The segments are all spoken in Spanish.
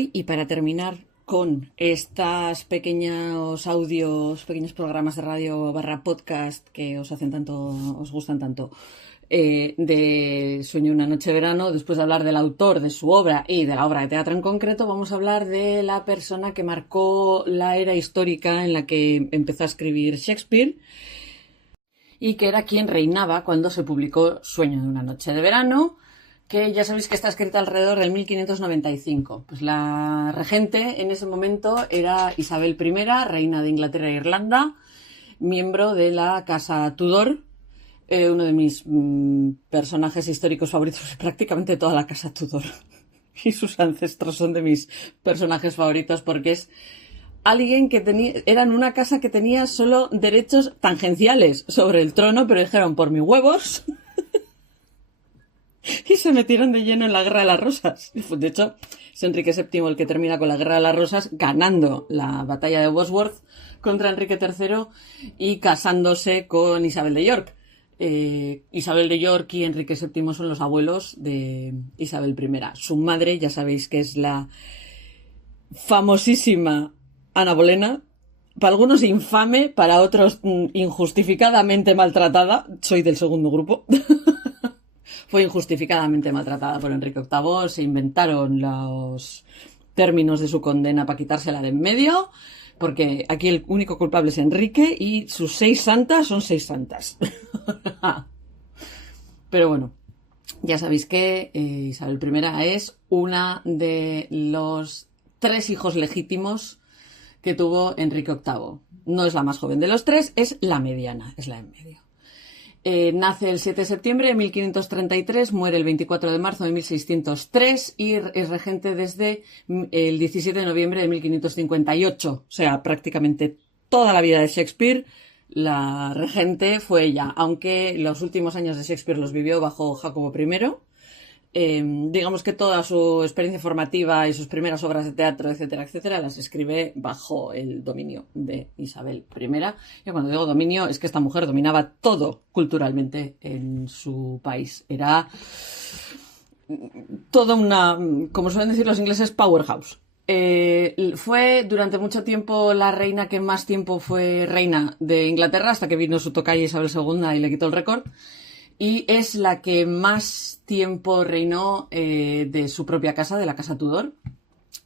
hoy, y para terminar con estos pequeños audios, pequeños programas de radio barra podcast que os hacen tanto, os gustan tanto, de Sueño una noche de verano, después de hablar del autor, de su obra y de la obra de teatro en concreto, vamos a hablar de la persona que marcó la era histórica en la que empezó a escribir Shakespeare y que era quien reinaba cuando se publicó Sueño de una noche de verano, que ya sabéis que está escrita alrededor del 1595. Pues la regente en ese momento era Isabel I, reina de Inglaterra e Irlanda, miembro de la Casa Tudor, uno de mis personajes históricos favoritos, prácticamente toda la Casa Tudor y sus ancestros son de mis personajes favoritos porque es alguien que eran una casa que tenía solo derechos tangenciales sobre el trono, pero dijeron por mis huevos y se metieron de lleno en la Guerra de las Rosas. De hecho, es Enrique VII el que termina con la Guerra de las Rosas, ganando la batalla de Bosworth contra Enrique III y casándose con Isabel de York. Isabel de York y Enrique VII son los abuelos de Isabel I. Su madre, ya sabéis que es la famosísima Ana Bolena, para algunos infame, para otros injustificadamente maltratada. Soy del segundo grupo. Fue injustificadamente maltratada por Enrique VIII, se inventaron los términos de su condena para quitársela de en medio, porque aquí el único culpable es Enrique y sus 6 santas son 6 santas. Pero bueno, ya sabéis que Isabel I es una de los 3 hijos legítimos que tuvo Enrique VIII. No es la más joven de los 3, es la mediana, es la en medio. Nace el 7 de septiembre de 1533, muere el 24 de marzo de 1603 y es regente desde el 17 de noviembre de 1558. O sea, prácticamente toda la vida de Shakespeare, la regente fue ella, aunque los últimos años de Shakespeare los vivió bajo Jacobo I. Digamos que toda su experiencia formativa y sus primeras obras de teatro, etcétera, etcétera, las escribe bajo el dominio de Isabel I. Y cuando digo dominio, es que esta mujer dominaba todo culturalmente en su país. Era toda una, como suelen decir los ingleses, powerhouse. Fue durante mucho tiempo la reina que más tiempo fue reina de Inglaterra, hasta que vino su tocaya Isabel II y le quitó el récord. Y es la que más tiempo reinó de su propia casa, de la Casa Tudor.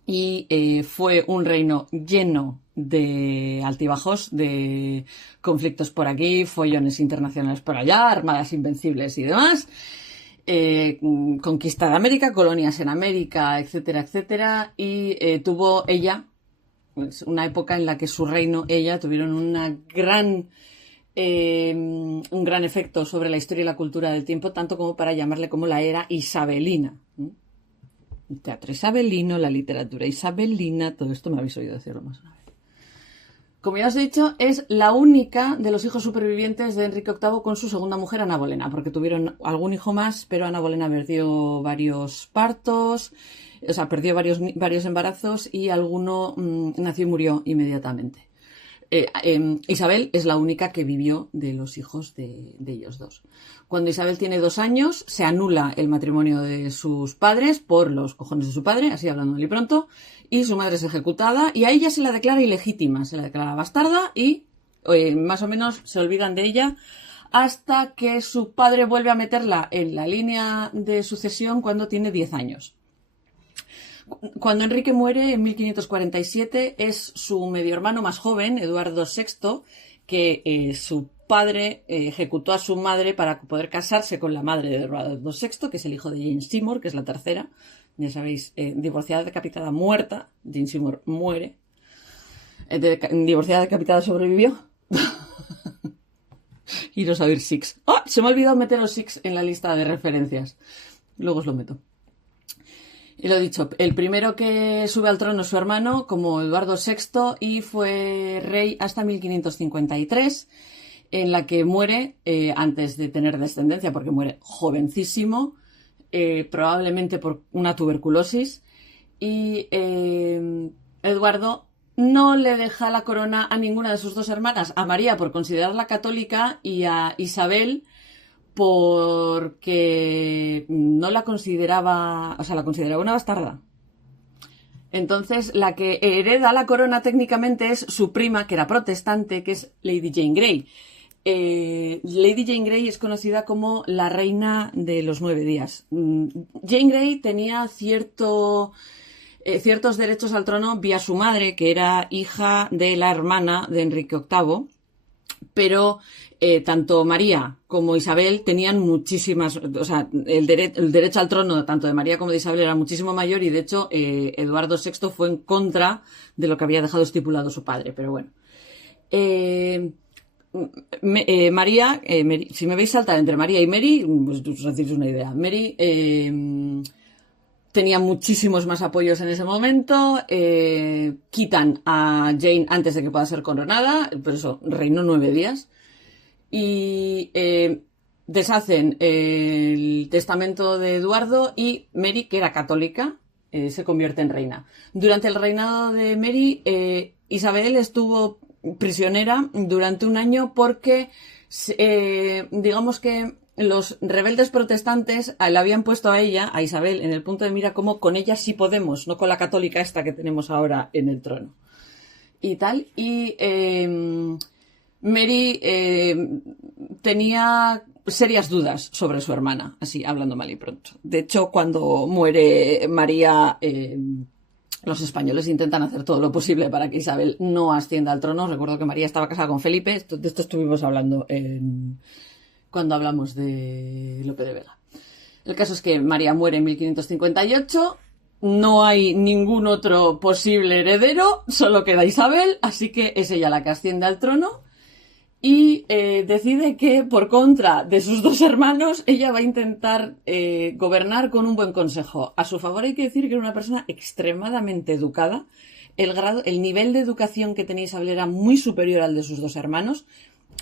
Y fue un reino lleno de altibajos, de conflictos por aquí, follones internacionales por allá, armadas invencibles y demás. Conquista de América, colonias en América, etcétera, etcétera. Y tuvo ella, pues, una época en la que su reino, ella, tuvieron un gran efecto sobre la historia y la cultura del tiempo, tanto como para llamarle como la era isabelina. El teatro isabelino, la literatura isabelina, todo esto me habéis oído decirlo más una vez. Como ya os he dicho, es la única de los hijos supervivientes de Enrique VIII con su segunda mujer, Ana Bolena, porque tuvieron algún hijo más, pero Ana Bolena perdió varios partos, o sea, perdió varios embarazos y alguno nació y murió inmediatamente. Isabel es la única que vivió de los hijos de ellos dos. Cuando Isabel tiene 2 años, se anula el matrimonio de sus padres por los cojones de su padre, así hablando mal y pronto, y su madre es ejecutada y a ella se la declara ilegítima, se la declara bastarda y más o menos se olvidan de ella hasta que su padre vuelve a meterla en la línea de sucesión cuando tiene 10 años. Cuando Enrique muere en 1547 es su medio hermano más joven, Eduardo VI, que su padre ejecutó a su madre para poder casarse con la madre de Eduardo VI, que es el hijo de Jane Seymour, que es la tercera. Ya sabéis, divorciada, decapitada, muerta. Jane Seymour muere. Divorciada, decapitada, sobrevivió. Iros a ver Six. ¡Oh! Se me ha olvidado meter los Six en la lista de referencias. Luego os lo meto. Y lo dicho, el primero que sube al trono es su hermano, como Eduardo VI, y fue rey hasta 1553, en la que muere antes de tener descendencia, porque muere jovencísimo, probablemente por una tuberculosis, y Eduardo no le deja la corona a ninguna de sus 2 hermanas, a María por considerarla católica y a Isabel porque no la consideraba, o sea, la consideraba una bastarda. Entonces, la que hereda la corona técnicamente es su prima, que era protestante, que es Lady Jane Grey. Lady Jane Grey es conocida como la reina de los 9 días. Jane Grey tenía ciertos derechos al trono vía su madre, que era hija de la hermana de Enrique VIII, pero tanto María como Isabel tenían muchísimas, o sea, el derecho al trono tanto de María como de Isabel era muchísimo mayor, y de hecho Eduardo VI fue en contra de lo que había dejado estipulado su padre, pero bueno. María, si me veis saltar entre María y Mary, pues os hacéis una idea. Mary tenía muchísimos más apoyos en ese momento. Quitan a Jane antes de que pueda ser coronada, por eso reinó 9 días. Y deshacen el testamento de Eduardo, y Mary, que era católica, se convierte en reina. Durante el reinado de Mary, Isabel estuvo prisionera durante un año porque, digamos que los rebeldes protestantes le habían puesto a ella, a Isabel, en el punto de mira como con ella sí podemos, no con la católica esta que tenemos ahora en el trono. Y tal, y Mary tenía serias dudas sobre su hermana, así hablando mal y pronto. De hecho, cuando muere María, los españoles intentan hacer todo lo posible para que Isabel no ascienda al trono. Recuerdo que María estaba casada con Felipe, de esto estuvimos hablando cuando hablamos de Lope de Vega. El caso es que María muere en 1558, no hay ningún otro posible heredero, solo queda Isabel, así que es ella la que asciende al trono, y decide que, por contra de sus 2 hermanos, ella va a intentar gobernar con un buen consejo. A su favor hay que decir que era una persona extremadamente educada. El nivel de educación que tenía Isabel era muy superior al de sus 2 hermanos.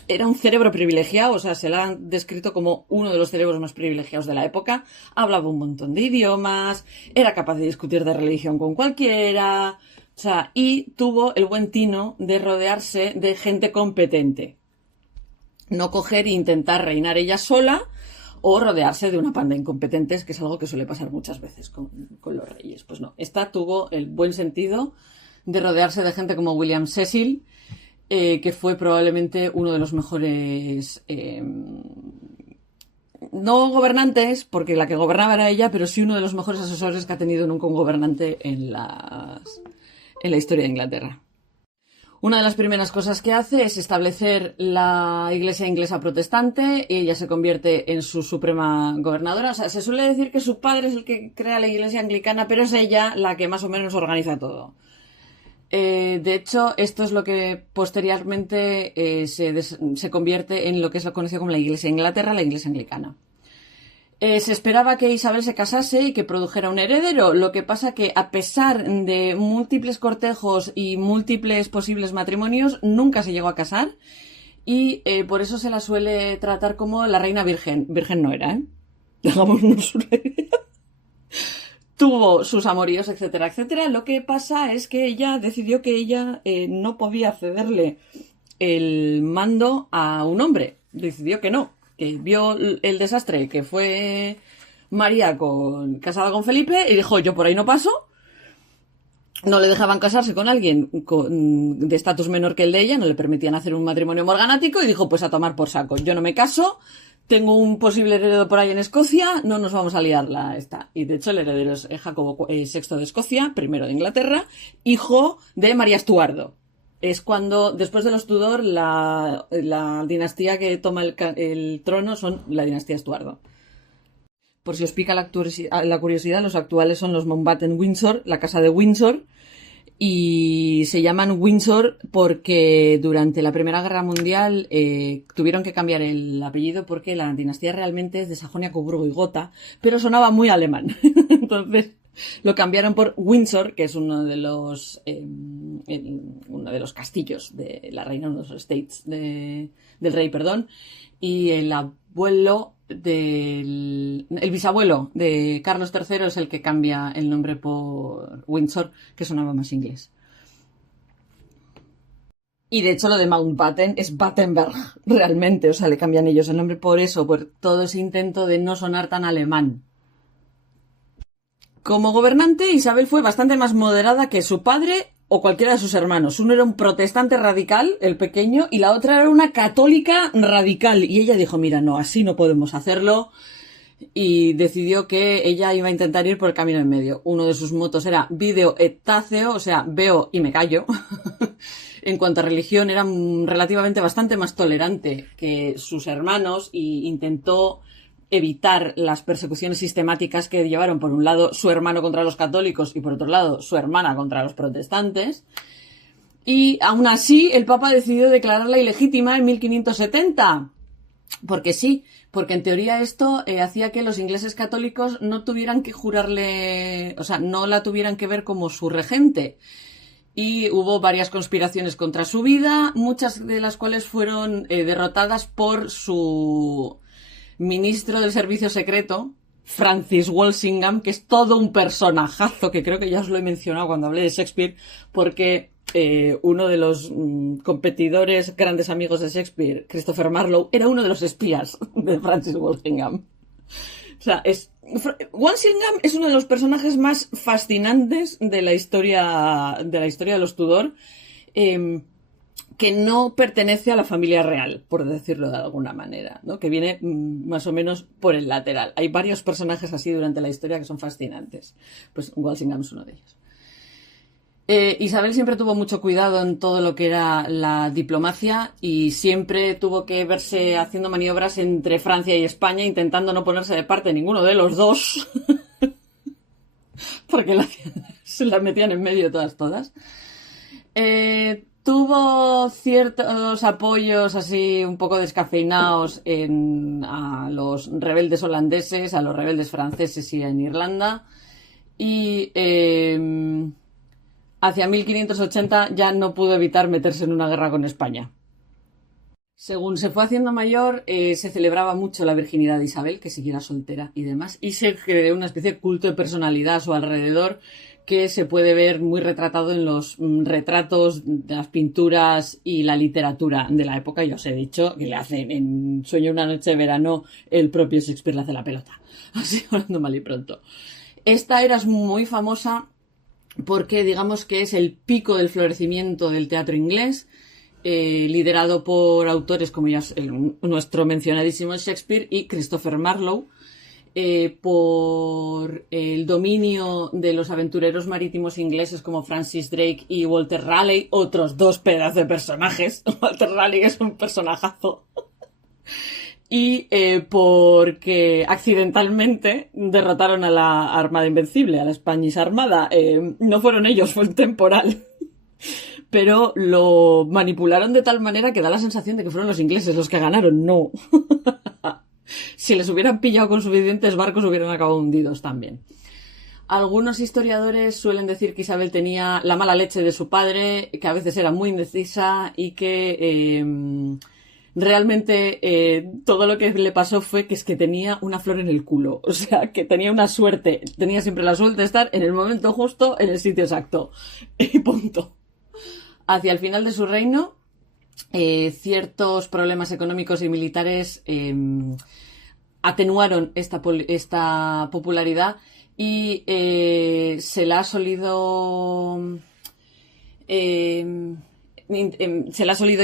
Era un cerebro privilegiado, o sea, se la han descrito como uno de los cerebros más privilegiados de la época. Hablaba un montón de idiomas, era capaz de discutir de religión con cualquiera, o sea, y tuvo el buen tino de rodearse de gente competente. No coger e intentar reinar ella sola o rodearse de una panda de incompetentes, que es algo que suele pasar muchas veces con los reyes. Pues no, esta tuvo el buen sentido de rodearse de gente como William Cecil, que fue probablemente uno de los mejores, no gobernantes, porque la que gobernaba era ella, pero sí uno de los mejores asesores que ha tenido nunca un gobernante en la historia de Inglaterra. Una de las primeras cosas que hace es establecer la iglesia inglesa protestante, y ella se convierte en su suprema gobernadora. O sea, se suele decir que su padre es el que crea la iglesia anglicana, pero es ella la que más o menos organiza todo. De hecho, esto es lo que posteriormente se convierte en lo que es conocido como la Iglesia de Inglaterra, la Iglesia anglicana. Se esperaba que Isabel se casase y que produjera un heredero. Lo que pasa que, a pesar de múltiples cortejos y múltiples posibles matrimonios, nunca se llegó a casar, y por eso se la suele tratar como la reina virgen. Virgen no era, ¿eh? Hagámonos una idea. Tuvo sus amoríos, etcétera, etcétera. Lo que pasa es que ella decidió que ella no podía cederle el mando a un hombre. Decidió que no, que vio el desastre que fue María casada con Felipe, y dijo: yo por ahí no paso. No le dejaban casarse con alguien de estatus menor que el de ella, no le permitían hacer un matrimonio morganático, y dijo: pues a tomar por saco, yo no me caso. Tengo un posible heredero por ahí en Escocia, no nos vamos a liarla esta. Y de hecho el heredero es Jacobo VI de Escocia, primero de Inglaterra, hijo de María Estuardo. Es cuando, después de los Tudor, la dinastía que toma el trono son la dinastía Estuardo. Por si os pica la curiosidad, los actuales son los Mountbatten-Windsor, la casa de Windsor, y se llaman Windsor porque durante la Primera Guerra Mundial tuvieron que cambiar el apellido porque la dinastía realmente es de Sajonia, Coburgo y Gotha, pero sonaba muy alemán. Entonces lo cambiaron por Windsor, que es uno de los castillos de la reina, uno de los estates del rey, perdón, y el bisabuelo de Carlos III es el que cambia el nombre por Windsor, que sonaba más inglés. Y de hecho lo de Mountbatten es Battenberg, realmente, o sea, le cambian ellos el nombre por eso, por todo ese intento de no sonar tan alemán. Como gobernante, Isabel fue bastante más moderada que su padre o cualquiera de sus hermanos. Uno era un protestante radical, el pequeño, y la otra era una católica radical. Y ella dijo, mira, no, así no podemos hacerlo. Y decidió que ella iba a intentar ir por el camino en medio. Uno de sus motos era video et taceo, o sea, veo y me callo. En cuanto a religión, era relativamente bastante más tolerante que sus hermanos y intentó evitar las persecuciones sistemáticas que llevaron, por un lado, su hermano contra los católicos y, por otro lado, su hermana contra los protestantes. Y, aún así, el Papa decidió declararla ilegítima en 1570. Porque sí, porque en teoría esto hacía que los ingleses católicos no tuvieran que jurarle, o sea, no la tuvieran que ver como su regente. Y hubo varias conspiraciones contra su vida, muchas de las cuales fueron derrotadas por su ministro del servicio secreto, Francis Walsingham, que es todo un personajazo, que creo que ya os lo he mencionado cuando hablé de Shakespeare, porque uno de los competidores grandes amigos de Shakespeare, Christopher Marlowe, era uno de los espías de Francis Walsingham. O sea, Walsingham es uno de los personajes más fascinantes de la historia de los Tudor, que no pertenece a la familia real, por decirlo de alguna manera, ¿no? Que viene más o menos por el lateral. Hay varios personajes así durante la historia que son fascinantes. Pues Walsingham es uno de ellos. Isabel siempre tuvo mucho cuidado en todo lo que era la diplomacia y siempre tuvo que verse haciendo maniobras entre Francia y España, intentando no ponerse de parte de ninguno de los dos, porque se la metían en medio todas. Tuvo ciertos apoyos así un poco descafeinados a los rebeldes holandeses, a los rebeldes franceses y en Irlanda. Y hacia 1580 ya no pudo evitar meterse en una guerra con España. Según se fue haciendo mayor, se celebraba mucho la virginidad de Isabel, que siguiera soltera y demás, y se creó una especie de culto de personalidad a su alrededor que se puede ver muy retratado en los retratos, de las pinturas y la literatura de la época. Ya os he dicho que le hacen en Sueño una noche de verano, el propio Shakespeare le hace la pelota. Así hablando mal y pronto. Esta era muy famosa porque digamos que es el pico del florecimiento del teatro inglés, liderado por autores como ya nuestro mencionadísimo Shakespeare y Christopher Marlowe, por el dominio de los aventureros marítimos ingleses como Francis Drake y Walter Raleigh, otros dos pedazos de personajes. Walter Raleigh es un personajazo. Y porque accidentalmente derrotaron a la Armada Invencible, a la Spanish Armada. No fueron ellos, fue un temporal. Pero lo manipularon de tal manera que da la sensación de que fueron los ingleses los que ganaron. No. Si les hubieran pillado con suficientes barcos, hubieran acabado hundidos también. Algunos historiadores suelen decir que Isabel tenía la mala leche de su padre, que a veces era muy indecisa y que realmente todo lo que le pasó fue que es que tenía una flor en el culo. O sea, que tenía una suerte. Tenía siempre la suerte de estar en el momento justo, en el sitio exacto. Y punto. Hacia el final de su reino, ciertos problemas económicos y militares atenuaron esta popularidad y se la ha solido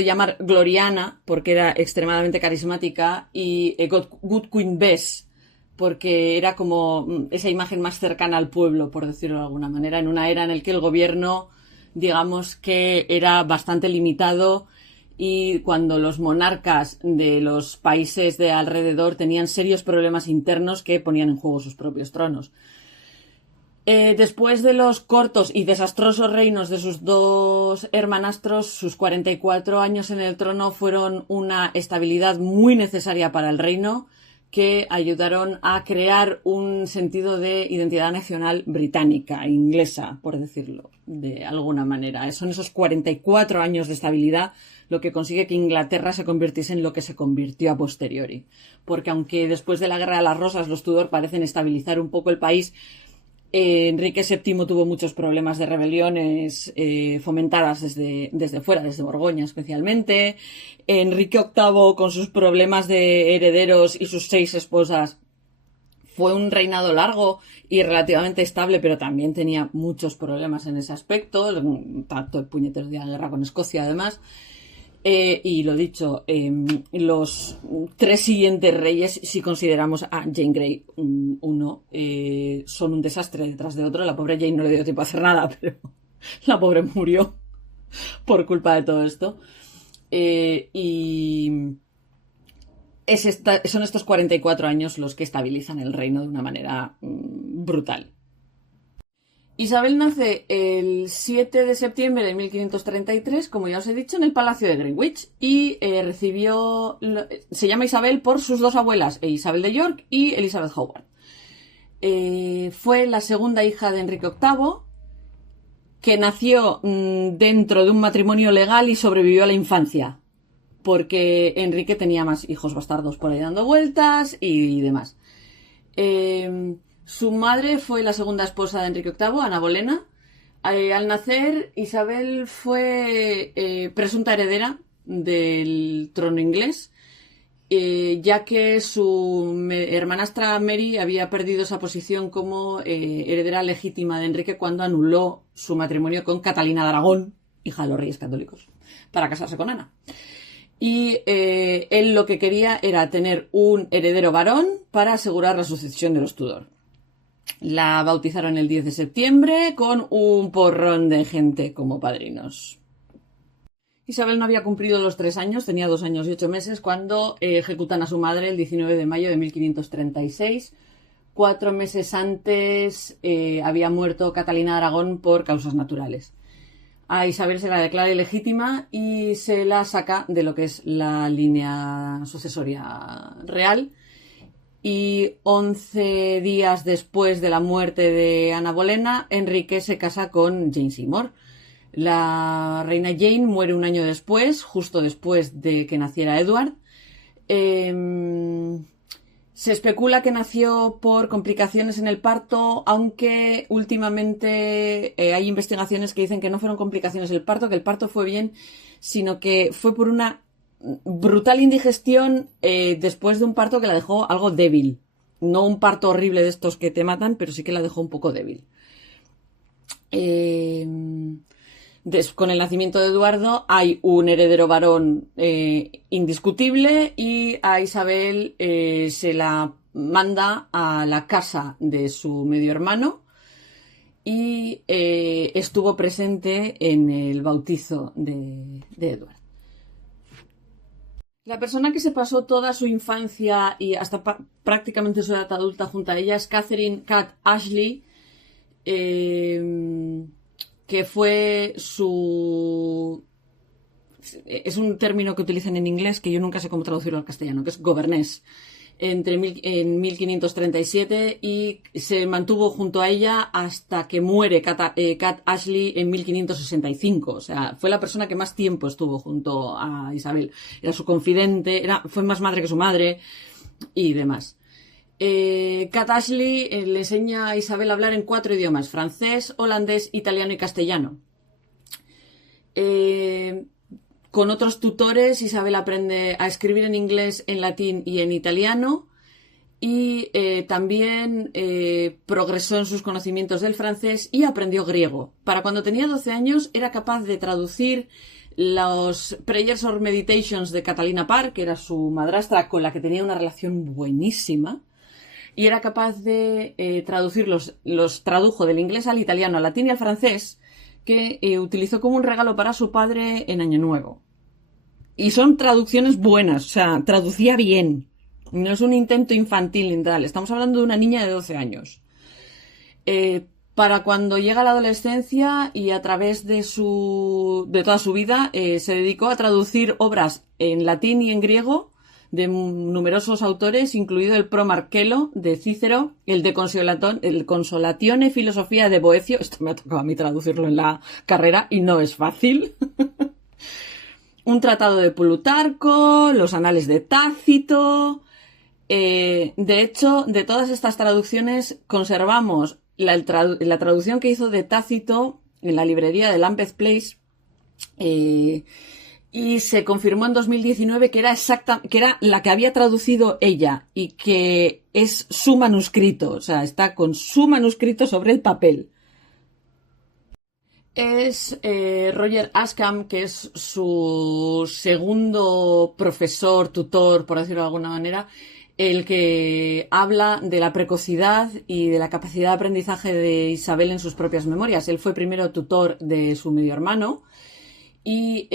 llamar Gloriana porque era extremadamente carismática y Good Queen Bess porque era como esa imagen más cercana al pueblo, por decirlo de alguna manera, en una era en la que el gobierno, digamos que era bastante limitado y cuando los monarcas de los países de alrededor tenían serios problemas internos que ponían en juego sus propios tronos. Después de los cortos y desastrosos reinos de sus dos hermanastros, sus 44 años en el trono fueron una estabilidad muy necesaria para el reino que ayudaron a crear un sentido de identidad nacional británica, inglesa, por decirlo de alguna manera. Son esos 44 años de estabilidad lo que consigue que Inglaterra se convirtiese en lo que se convirtió a posteriori. Porque aunque después de la Guerra de las Rosas los Tudor parecen estabilizar un poco el país, Enrique VII tuvo muchos problemas de rebeliones fomentadas desde fuera, desde Borgoña especialmente. Enrique VIII, con sus problemas de herederos y sus 6 esposas, Fue un reinado largo y relativamente estable, pero también tenía muchos problemas en ese aspecto, tanto el puñetero de la guerra con Escocia además. Y lo dicho, los 3 siguientes reyes, si consideramos a Jane Grey uno, son un desastre detrás de otro. La pobre Jane no le dio tiempo a hacer nada, pero la pobre murió por culpa de todo esto. Son estos 44 años los que estabilizan el reino de una manera brutal. Isabel nace el 7 de septiembre de 1533, como ya os he dicho, en el Palacio de Greenwich y se llama Isabel por sus 2 abuelas, Isabel de York y Elizabeth Howard. Fue la segunda hija de Enrique VIII, que nació dentro de un matrimonio legal y sobrevivió a la infancia, porque Enrique tenía más hijos bastardos por ahí dando vueltas y demás. Su madre fue la segunda esposa de Enrique VIII, Ana Bolena. Al nacer, Isabel fue presunta heredera del trono inglés, ya que su hermanastra Mary había perdido esa posición como heredera legítima de Enrique cuando anuló su matrimonio con Catalina de Aragón, hija de los reyes católicos, para casarse con Ana. Y él lo que quería era tener un heredero varón para asegurar la sucesión de los Tudor. La bautizaron el 10 de septiembre con un porrón de gente como padrinos. Isabel no había cumplido los 3 años, tenía 2 años y 8 meses cuando ejecutan a su madre el 19 de mayo de 1536. 4 meses antes había muerto Catalina de Aragón por causas naturales. A Isabel se la declara ilegítima y se la saca de lo que es la línea sucesoria real. Y 11 días después de la muerte de Ana Bolena, Enrique se casa con Jane Seymour. La reina Jane muere un año después, justo después de que naciera Edward. Se especula que nació por complicaciones en el parto, aunque últimamente hay investigaciones que dicen que no fueron complicaciones del parto, que el parto fue bien, sino que fue por una brutal indigestión después de un parto que la dejó algo débil. No un parto horrible de estos que te matan, pero sí que la dejó un poco débil. Con el nacimiento de Eduardo hay un heredero varón indiscutible y a Isabel se la manda a la casa de su medio hermano y estuvo presente en el bautizo de Edward. La persona que se pasó toda su infancia y hasta prácticamente su edad adulta junto a ella es Catherine Cat Ashley, que fue su... Es un término que utilizan en inglés que yo nunca sé cómo traducirlo al castellano, que es governess, en 1537 y se mantuvo junto a ella hasta que muere Cat Ashley en 1565. O sea, fue la persona que más tiempo estuvo junto a Isabel. Era su confidente, fue más madre que su madre y demás. Cat Ashley le enseña a Isabel a hablar en 4 idiomas: francés, holandés, italiano y castellano. Con otros tutores, Isabel aprende a escribir en inglés, en latín y en italiano. Y también progresó en sus conocimientos del francés y aprendió griego. Para cuando tenía 12 años era capaz de traducir los Prayers or Meditations de Catalina Parr, que era su madrastra con la que tenía una relación buenísima. Y era capaz de traducirlos, los tradujo del inglés al italiano, al latín y al francés, que utilizó como un regalo para su padre en Año Nuevo. Y son traducciones buenas, o sea, traducía bien. No es un intento infantil ni tal. Estamos hablando de una niña de 12 años. Para cuando llega a la adolescencia y a través de toda su vida, se dedicó a traducir obras en latín y en griego de numerosos autores, incluido el Pro Marcello de Cícero, el de Consolatione Filosofía de Boecio. Esto me ha tocado a mí traducirlo en la carrera y no es fácil. Un tratado de Plutarco, los Anales de Tácito. De hecho, de todas estas traducciones conservamos la traducción que hizo de Tácito en la librería de Lambeth Place, y se confirmó en 2019 que era la que había traducido ella y que es su manuscrito, o sea, está con su manuscrito sobre el papel. Es Roger Ascham, que es su segundo profesor, tutor, por decirlo de alguna manera, el que habla de la precocidad y de la capacidad de aprendizaje de Isabel en sus propias memorias. Él fue primero tutor de su medio hermano y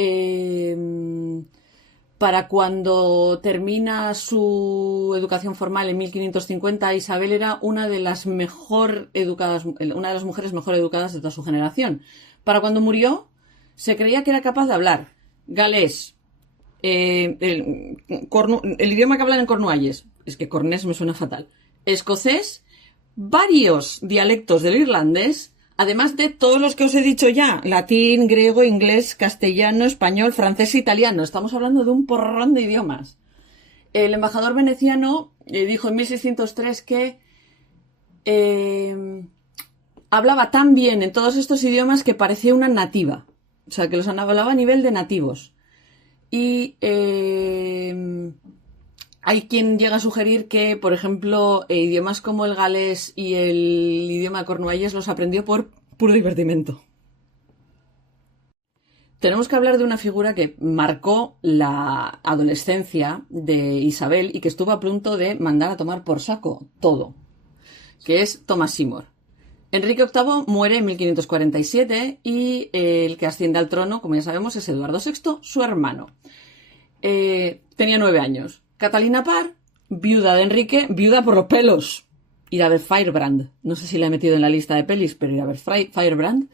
para cuando termina su educación formal en 1550, Isabel era una de las una de las mujeres mejor educadas de toda su generación. Para cuando murió, se creía que era capaz de hablar galés, el idioma que hablan en Cornualles, es que cornés me suena fatal, escocés, varios dialectos del irlandés, además de todos los que os he dicho ya, latín, griego, inglés, castellano, español, francés e italiano. Estamos hablando de un porrón de idiomas. El embajador veneciano dijo en 1603 que hablaba tan bien en todos estos idiomas que parecía una nativa. O sea, que los hablaba a nivel de nativos. Y hay quien llega a sugerir que, por ejemplo, idiomas como el galés y el idioma de Cornualles los aprendió por puro divertimento. Tenemos que hablar de una figura que marcó la adolescencia de Isabel y que estuvo a punto de mandar a tomar por saco todo, que es Thomas Seymour. Enrique VIII muere en 1547 y el que asciende al trono, como ya sabemos, es Eduardo VI, su hermano. Tenía 9 años. Catalina Parr, viuda de Enrique, viuda por los pelos. Ir a ver Firebrand. No sé si la he metido en la lista de pelis, pero ir a ver Firebrand.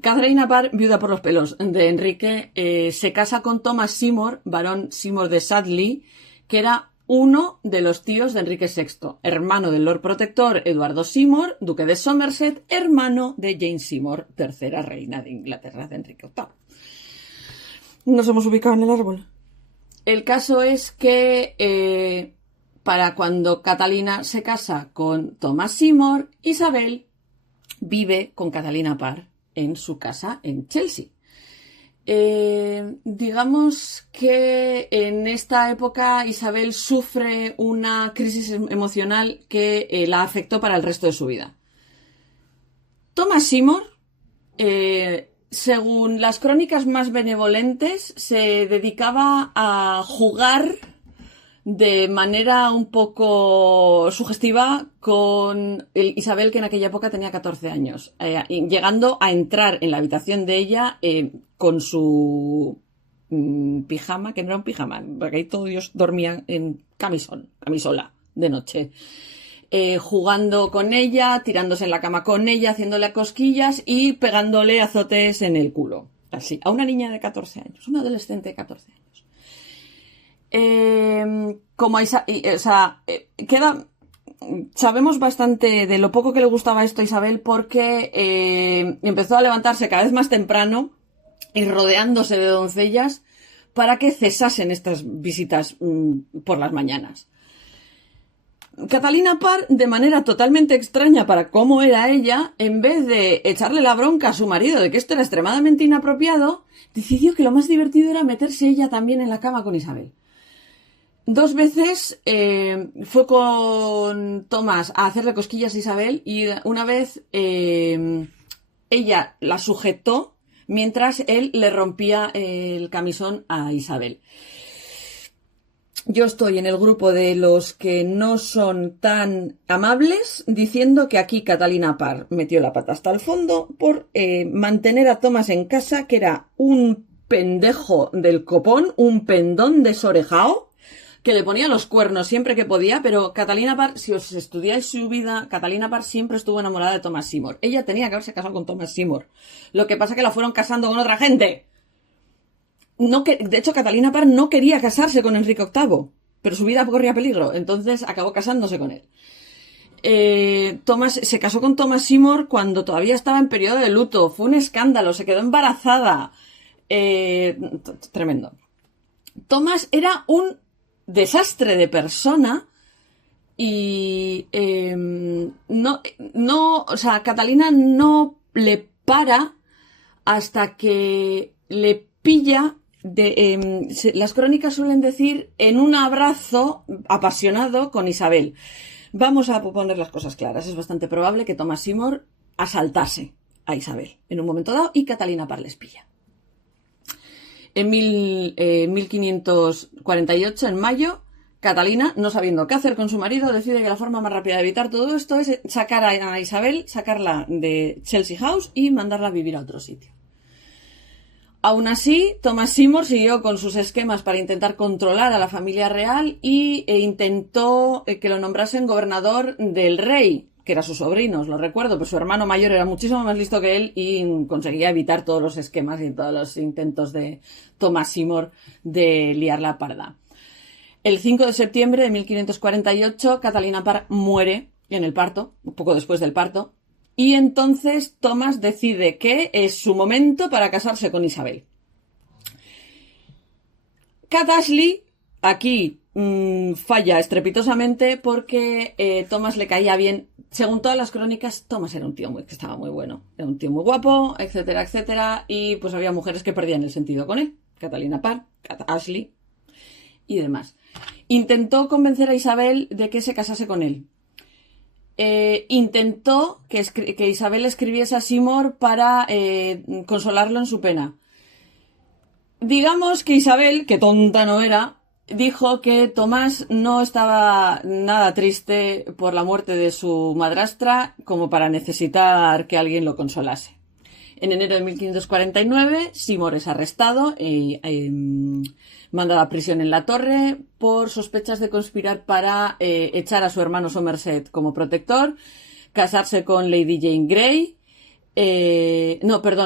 Catalina Parr, viuda por los pelos de Enrique, se casa con Thomas Seymour, barón Seymour de Sudley, que era uno de los tíos de Enrique VI, hermano del Lord Protector Eduardo Seymour, duque de Somerset, hermano de Jane Seymour, tercera reina de Inglaterra de Enrique VIII. Nos hemos ubicado en el árbol. El caso es que para cuando Catalina se casa con Thomas Seymour, Isabel vive con Catalina Parr en su casa en Chelsea. Digamos que en esta época Isabel sufre una crisis emocional que la afectó para el resto de su vida. Thomas Seymour, según las crónicas más benevolentes, se dedicaba a jugar de manera un poco sugestiva con Isabel, que en aquella época tenía 14 años, llegando a entrar en la habitación de ella con su pijama, que no era un pijama, porque ahí todos ellos dormían en camisola de noche, jugando con ella, tirándose en la cama con ella, haciéndole cosquillas y pegándole azotes en el culo. Así, a una niña de 14 años, una adolescente de 14 años. Sabemos bastante de lo poco que le gustaba esto a Isabel porque empezó a levantarse cada vez más temprano y rodeándose de doncellas para que cesasen estas visitas por las mañanas. Catalina Parr, de manera totalmente extraña para cómo era ella, en vez de echarle la bronca a su marido de que esto era extremadamente inapropiado, decidió que lo más divertido era meterse ella también en la cama con Isabel. 2 veces fue con Tomás a hacerle cosquillas a Isabel y una vez ella la sujetó mientras él le rompía el camisón a Isabel. Yo estoy en el grupo de los que no son tan amables diciendo que aquí Catalina Parr metió la pata hasta el fondo por mantener a Tomás en casa, que era un pendejo del copón, un pendón desorejao, que le ponía los cuernos siempre que podía, pero Catalina Parr, si os estudiáis su vida, Catalina Parr siempre estuvo enamorada de Thomas Seymour. Ella tenía que haberse casado con Thomas Seymour. Lo que pasa es que la fueron casando con otra gente. De hecho, Catalina Parr no quería casarse con Enrique VIII, pero su vida corría peligro, entonces acabó casándose con él. Se casó con Thomas Seymour cuando todavía estaba en periodo de luto. Fue un escándalo, se quedó embarazada. Tremendo. Thomas era un desastre de persona y Catalina no le para hasta que le pilla las crónicas suelen decir en un abrazo apasionado con Isabel. Vamos a poner las cosas claras. Es bastante probable que Thomas Seymour asaltase a Isabel en un momento dado y Catalina Parr les pilla. En 1548, en mayo, Catalina, no sabiendo qué hacer con su marido, decide que la forma más rápida de evitar todo esto es sacar a Isabel, sacarla de Chelsea House y mandarla a vivir a otro sitio. Aún así, Thomas Seymour siguió con sus esquemas para intentar controlar a la familia real e intentó que lo nombrasen gobernador del rey, que era su sobrino, os lo recuerdo, pero su hermano mayor era muchísimo más listo que él y conseguía evitar todos los esquemas y todos los intentos de Thomas Seymour de liar la parda. El 5 de septiembre de 1548, Catalina Parr muere en el parto, un poco después del parto, y entonces Thomas decide que es su momento para casarse con Isabel. Cat Ashley aquí falla estrepitosamente porque Thomas le caía bien. Según todas las crónicas, Thomas era un tío que estaba muy bueno. Era un tío muy guapo, etcétera, etcétera. Y pues había mujeres que perdían el sentido con él. Catalina Parr, Cat Ashley y demás. Intentó convencer a Isabel de que se casase con él. Intentó que Isabel escribiese a Seymour para consolarlo en su pena. Digamos que Isabel, que tonta no era, dijo que Tomás no estaba nada triste por la muerte de su madrastra como para necesitar que alguien lo consolase. En enero de 1549, Seymour es arrestado y mandado a prisión en la Torre por sospechas de conspirar para echar a su hermano Somerset como protector, casarse con Lady Jane Grey,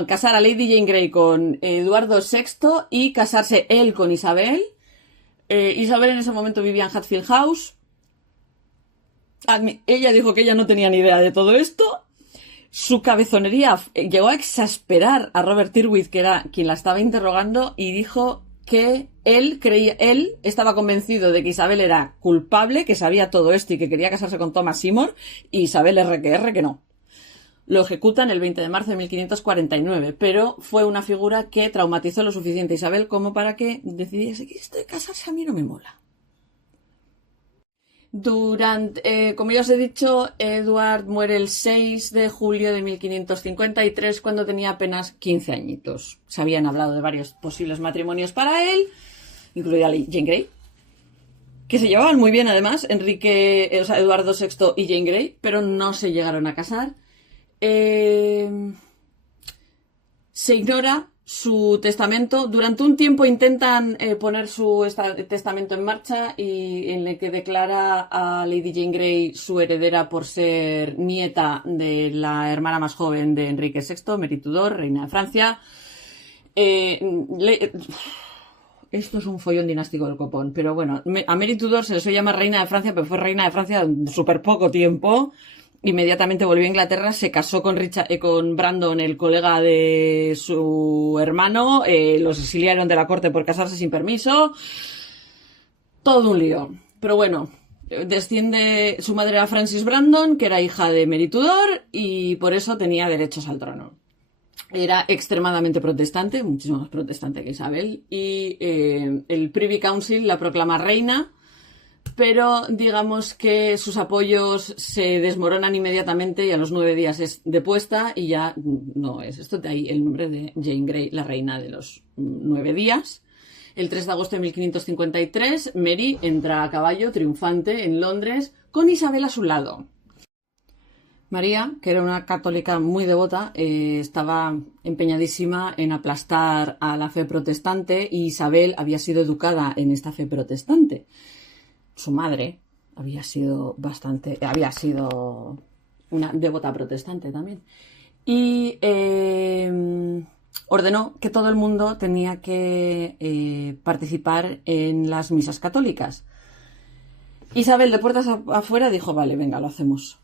casar a Lady Jane Grey con Eduardo VI y casarse él con Isabel. Isabel en ese momento vivía en Hatfield House. Ella dijo que ella no tenía ni idea de todo esto. Su cabezonería llegó a exasperar a Robert Tyrwhitt, que era quien la estaba interrogando, y dijo que él estaba convencido de que Isabel era culpable, que sabía todo esto y que quería casarse con Thomas Seymour, y Isabel que no. Lo ejecutan el 20 de marzo de 1549, pero fue una figura que traumatizó lo suficiente a Isabel como para que decidiese que esto de casarse a mí no me mola. Como ya os he dicho, Edward muere el 6 de julio de 1553 cuando tenía apenas 15 añitos. Se habían hablado de varios posibles matrimonios para él, incluida Jane Grey, que se llevaban muy bien además, Eduardo VI y Jane Grey, pero no se llegaron a casar. Se ignora su testamento. Durante un tiempo intentan poner su testamento en marcha y en el que declara a Lady Jane Grey su heredera por ser nieta de la hermana más joven de Enrique VI, Mary Tudor, reina de Francia. Esto es un follón dinástico del copón, pero bueno, a Mary Tudor se le suele llamar reina de Francia, pero fue reina de Francia súper poco tiempo. Inmediatamente volvió a Inglaterra, se casó con Brandon, el colega de su hermano, los exiliaron de la corte por casarse sin permiso. Todo un lío. Pero bueno, su madre era Frances Brandon, que era hija de Mary Tudor, y por eso tenía derechos al trono. Era extremadamente protestante, muchísimo más protestante que Isabel, y el Privy Council la proclama reina, pero digamos que sus apoyos se desmoronan inmediatamente y a los 9 días es depuesta y ya no es. Esto de ahí el nombre de Jane Grey, la reina de los 9 días. El 3 de agosto de 1553, Mary entra a caballo triunfante en Londres con Isabel a su lado. María, que era una católica muy devota, estaba empeñadísima en aplastar a la fe protestante y Isabel había sido educada en esta fe protestante. Su madre había sido una devota protestante también. Y ordenó que todo el mundo tenía que participar en las misas católicas. Isabel, de puertas afuera, dijo, vale, venga, lo hacemos.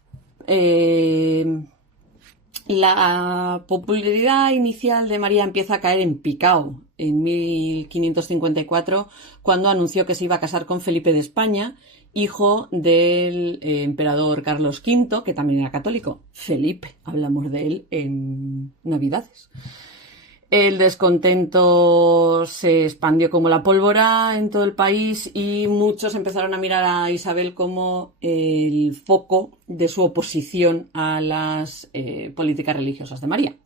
La popularidad inicial de María empieza a caer en picado en 1554 cuando anunció que se iba a casar con Felipe de España, hijo del emperador Carlos V, que también era católico. Felipe, hablamos de él en Navidades. El descontento se expandió como la pólvora en todo el país y muchos empezaron a mirar a Isabel como el foco de su oposición a las políticas religiosas de María.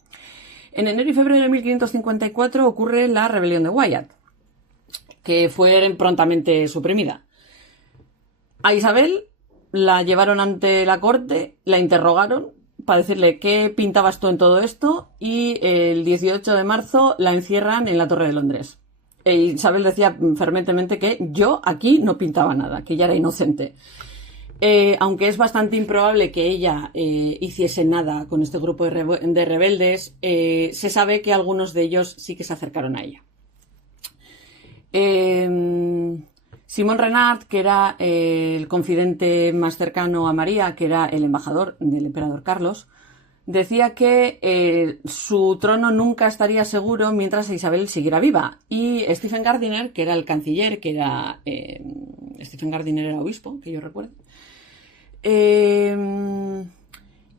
En enero y febrero de 1554 ocurre la rebelión de Wyatt, que fue prontamente suprimida. A Isabel la llevaron ante la corte, la interrogaron para decirle qué pintabas tú en todo esto y el 18 de marzo la encierran en la Torre de Londres. E Isabel decía fervientemente que yo aquí no pintaba nada, que ella era inocente. Aunque es bastante improbable que ella hiciese nada con este grupo de rebeldes, se sabe que algunos de ellos sí que se acercaron a ella. Simón Renard, que era el confidente más cercano a María, que era el embajador del emperador Carlos, decía que su trono nunca estaría seguro mientras Isabel siguiera viva. Y Stephen Gardiner, que era el canciller, que era... Stephen Gardiner era obispo, que yo recuerdo.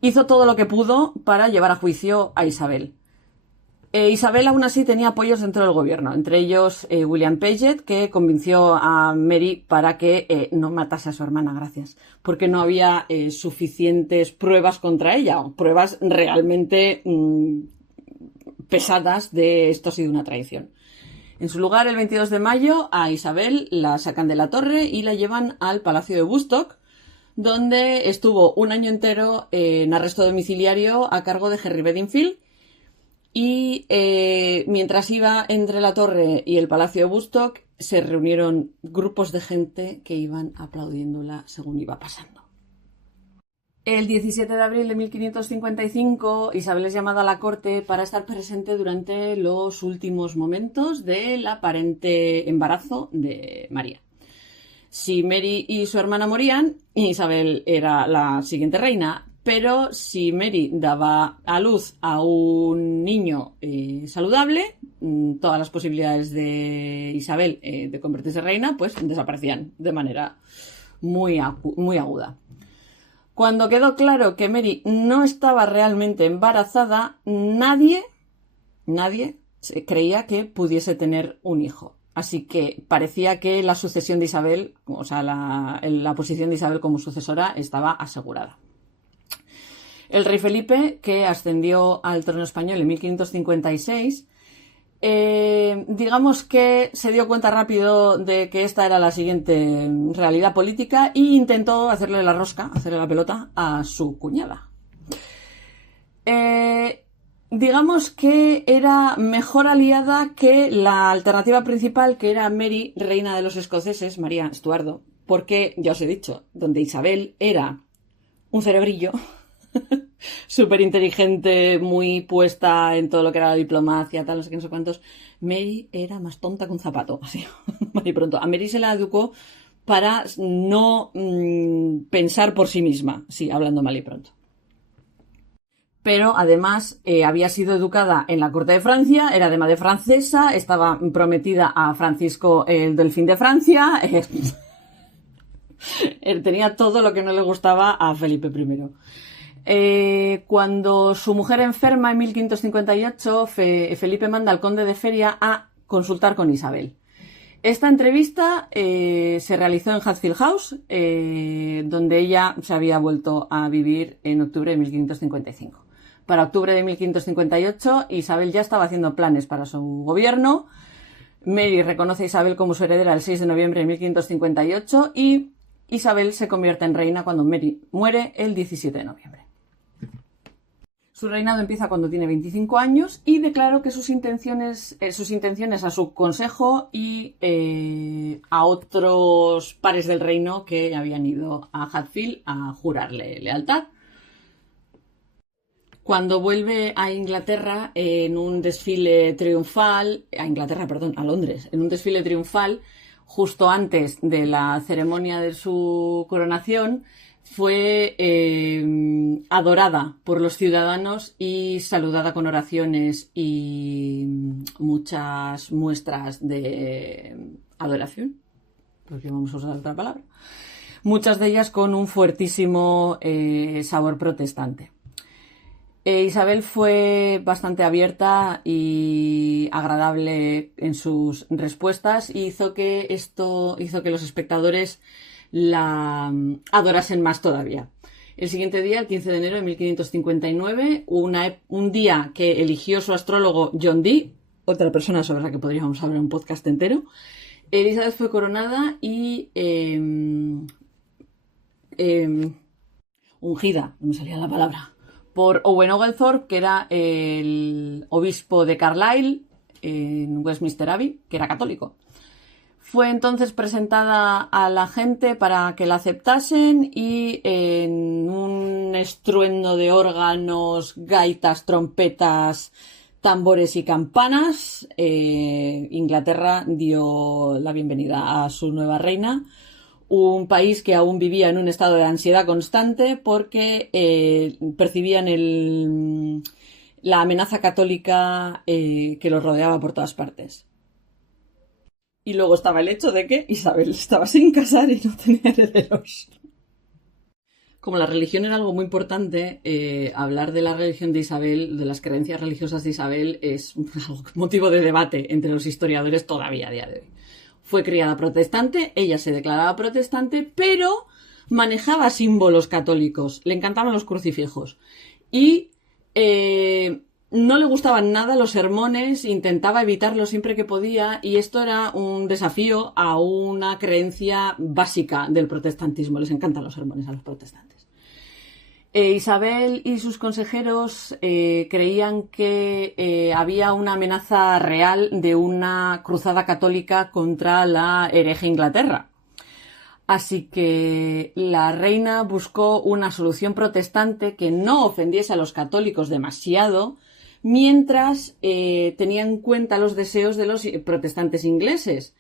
Hizo todo lo que pudo para llevar a juicio a Isabel. Isabel aún así tenía apoyos dentro del gobierno, entre ellos William Paget, que convenció a Mary para que no matase a su hermana, gracias, porque no había suficientes pruebas contra ella, o pruebas realmente pesadas de esto ha sido una traición. En su lugar, el 22 de mayo, a Isabel la sacan de la torre y la llevan al Palacio de Woodstock, donde estuvo un año entero en arresto domiciliario a cargo de Henry Bedingfield. Y mientras iba entre la torre y el Palacio de Woodstock, se reunieron grupos de gente que iban aplaudiéndola según iba pasando. El 17 de abril de 1555, Isabel es llamada a la corte para estar presente durante los últimos momentos del aparente embarazo de María. Si Mary y su hermana morían, Isabel era la siguiente reina. Pero si Mary daba a luz a un niño saludable, todas las posibilidades de Isabel de convertirse en reina pues desaparecían de manera muy aguda. Cuando quedó claro que Mary no estaba realmente embarazada, nadie creía que pudiese tener un hijo. Así que parecía que la sucesión de Isabel, o sea, la posición de Isabel como sucesora estaba asegurada. El rey Felipe, que ascendió al trono español en 1556, digamos que se dio cuenta rápido de que esta era la siguiente realidad política e intentó hacerle la rosca, hacerle la pelota a su cuñada. Digamos que era mejor aliada que la alternativa principal, que era Mary, reina de los escoceses, María Estuardo, porque, ya os he dicho, donde Isabel era un cerebrillo, súper inteligente, muy puesta en todo lo que era la diplomacia, tal, no sé qué, no sé cuántos. Mary era más tonta que un zapato, así, y pronto. A Mary se la educó para no pensar por sí misma, sí, hablando mal y pronto. Pero además había sido educada en la corte de Francia, era de madre francesa, estaba prometida a Francisco el Delfín de Francia, tenía todo lo que no le gustaba a Felipe I. Cuando su mujer enferma en 1558, Felipe manda al conde de Feria a consultar con Isabel. Esta entrevista se realizó en Hatfield House, donde ella se había vuelto a vivir en octubre de 1555. Para octubre de 1558, Isabel ya estaba haciendo planes para su gobierno. Mary reconoce a Isabel como su heredera el 6 de noviembre de 1558 y Isabel se convierte en reina cuando Mary muere el 17 de noviembre. Su reinado empieza cuando tiene 25 años y declaró que sus intenciones a su consejo y a otros pares del reino que habían ido a Hatfield a jurarle lealtad. Cuando vuelve a Inglaterra en un desfile triunfal, a Londres, en un desfile triunfal, justo antes de la ceremonia de su coronación, fue adorada por los ciudadanos y saludada con oraciones y muchas muestras de adoración, porque vamos a usar otra palabra, muchas de ellas con un fuertísimo sabor protestante. Isabel fue bastante abierta y agradable en sus respuestas y hizo que los espectadores la adorasen más todavía. El siguiente día, el 15 de enero de 1559, un día que eligió su astrólogo John Dee, otra persona sobre la que podríamos hablar un podcast entero, Elizabeth fue coronada y ungida, no me salía la palabra, por Owen Oglethorpe, que era el obispo de Carlisle en Westminster Abbey, que era católico. Fue entonces presentada a la gente para que la aceptasen y en un estruendo de órganos, gaitas, trompetas, tambores y campanas, Inglaterra dio la bienvenida a su nueva reina, un país que aún vivía en un estado de ansiedad constante porque percibían la amenaza católica que los rodeaba por todas partes. Y luego estaba el hecho de que Isabel estaba sin casar y no tenía herederos. Como la religión era algo muy importante, hablar de la religión de Isabel, de las creencias religiosas de Isabel, es motivo de debate entre los historiadores todavía a día de hoy. Fue criada protestante, ella se declaraba protestante, pero manejaba símbolos católicos, le encantaban los crucifijos. Y no le gustaban nada los sermones, intentaba evitarlos siempre que podía, y esto era un desafío a una creencia básica del protestantismo. Les encantan los sermones a los protestantes. Isabel y sus consejeros creían que había una amenaza real de una cruzada católica contra la hereje Inglaterra. Así que la reina buscó una solución protestante que no ofendiese a los católicos demasiado, mientras tenía en cuenta los deseos de los protestantes ingleses,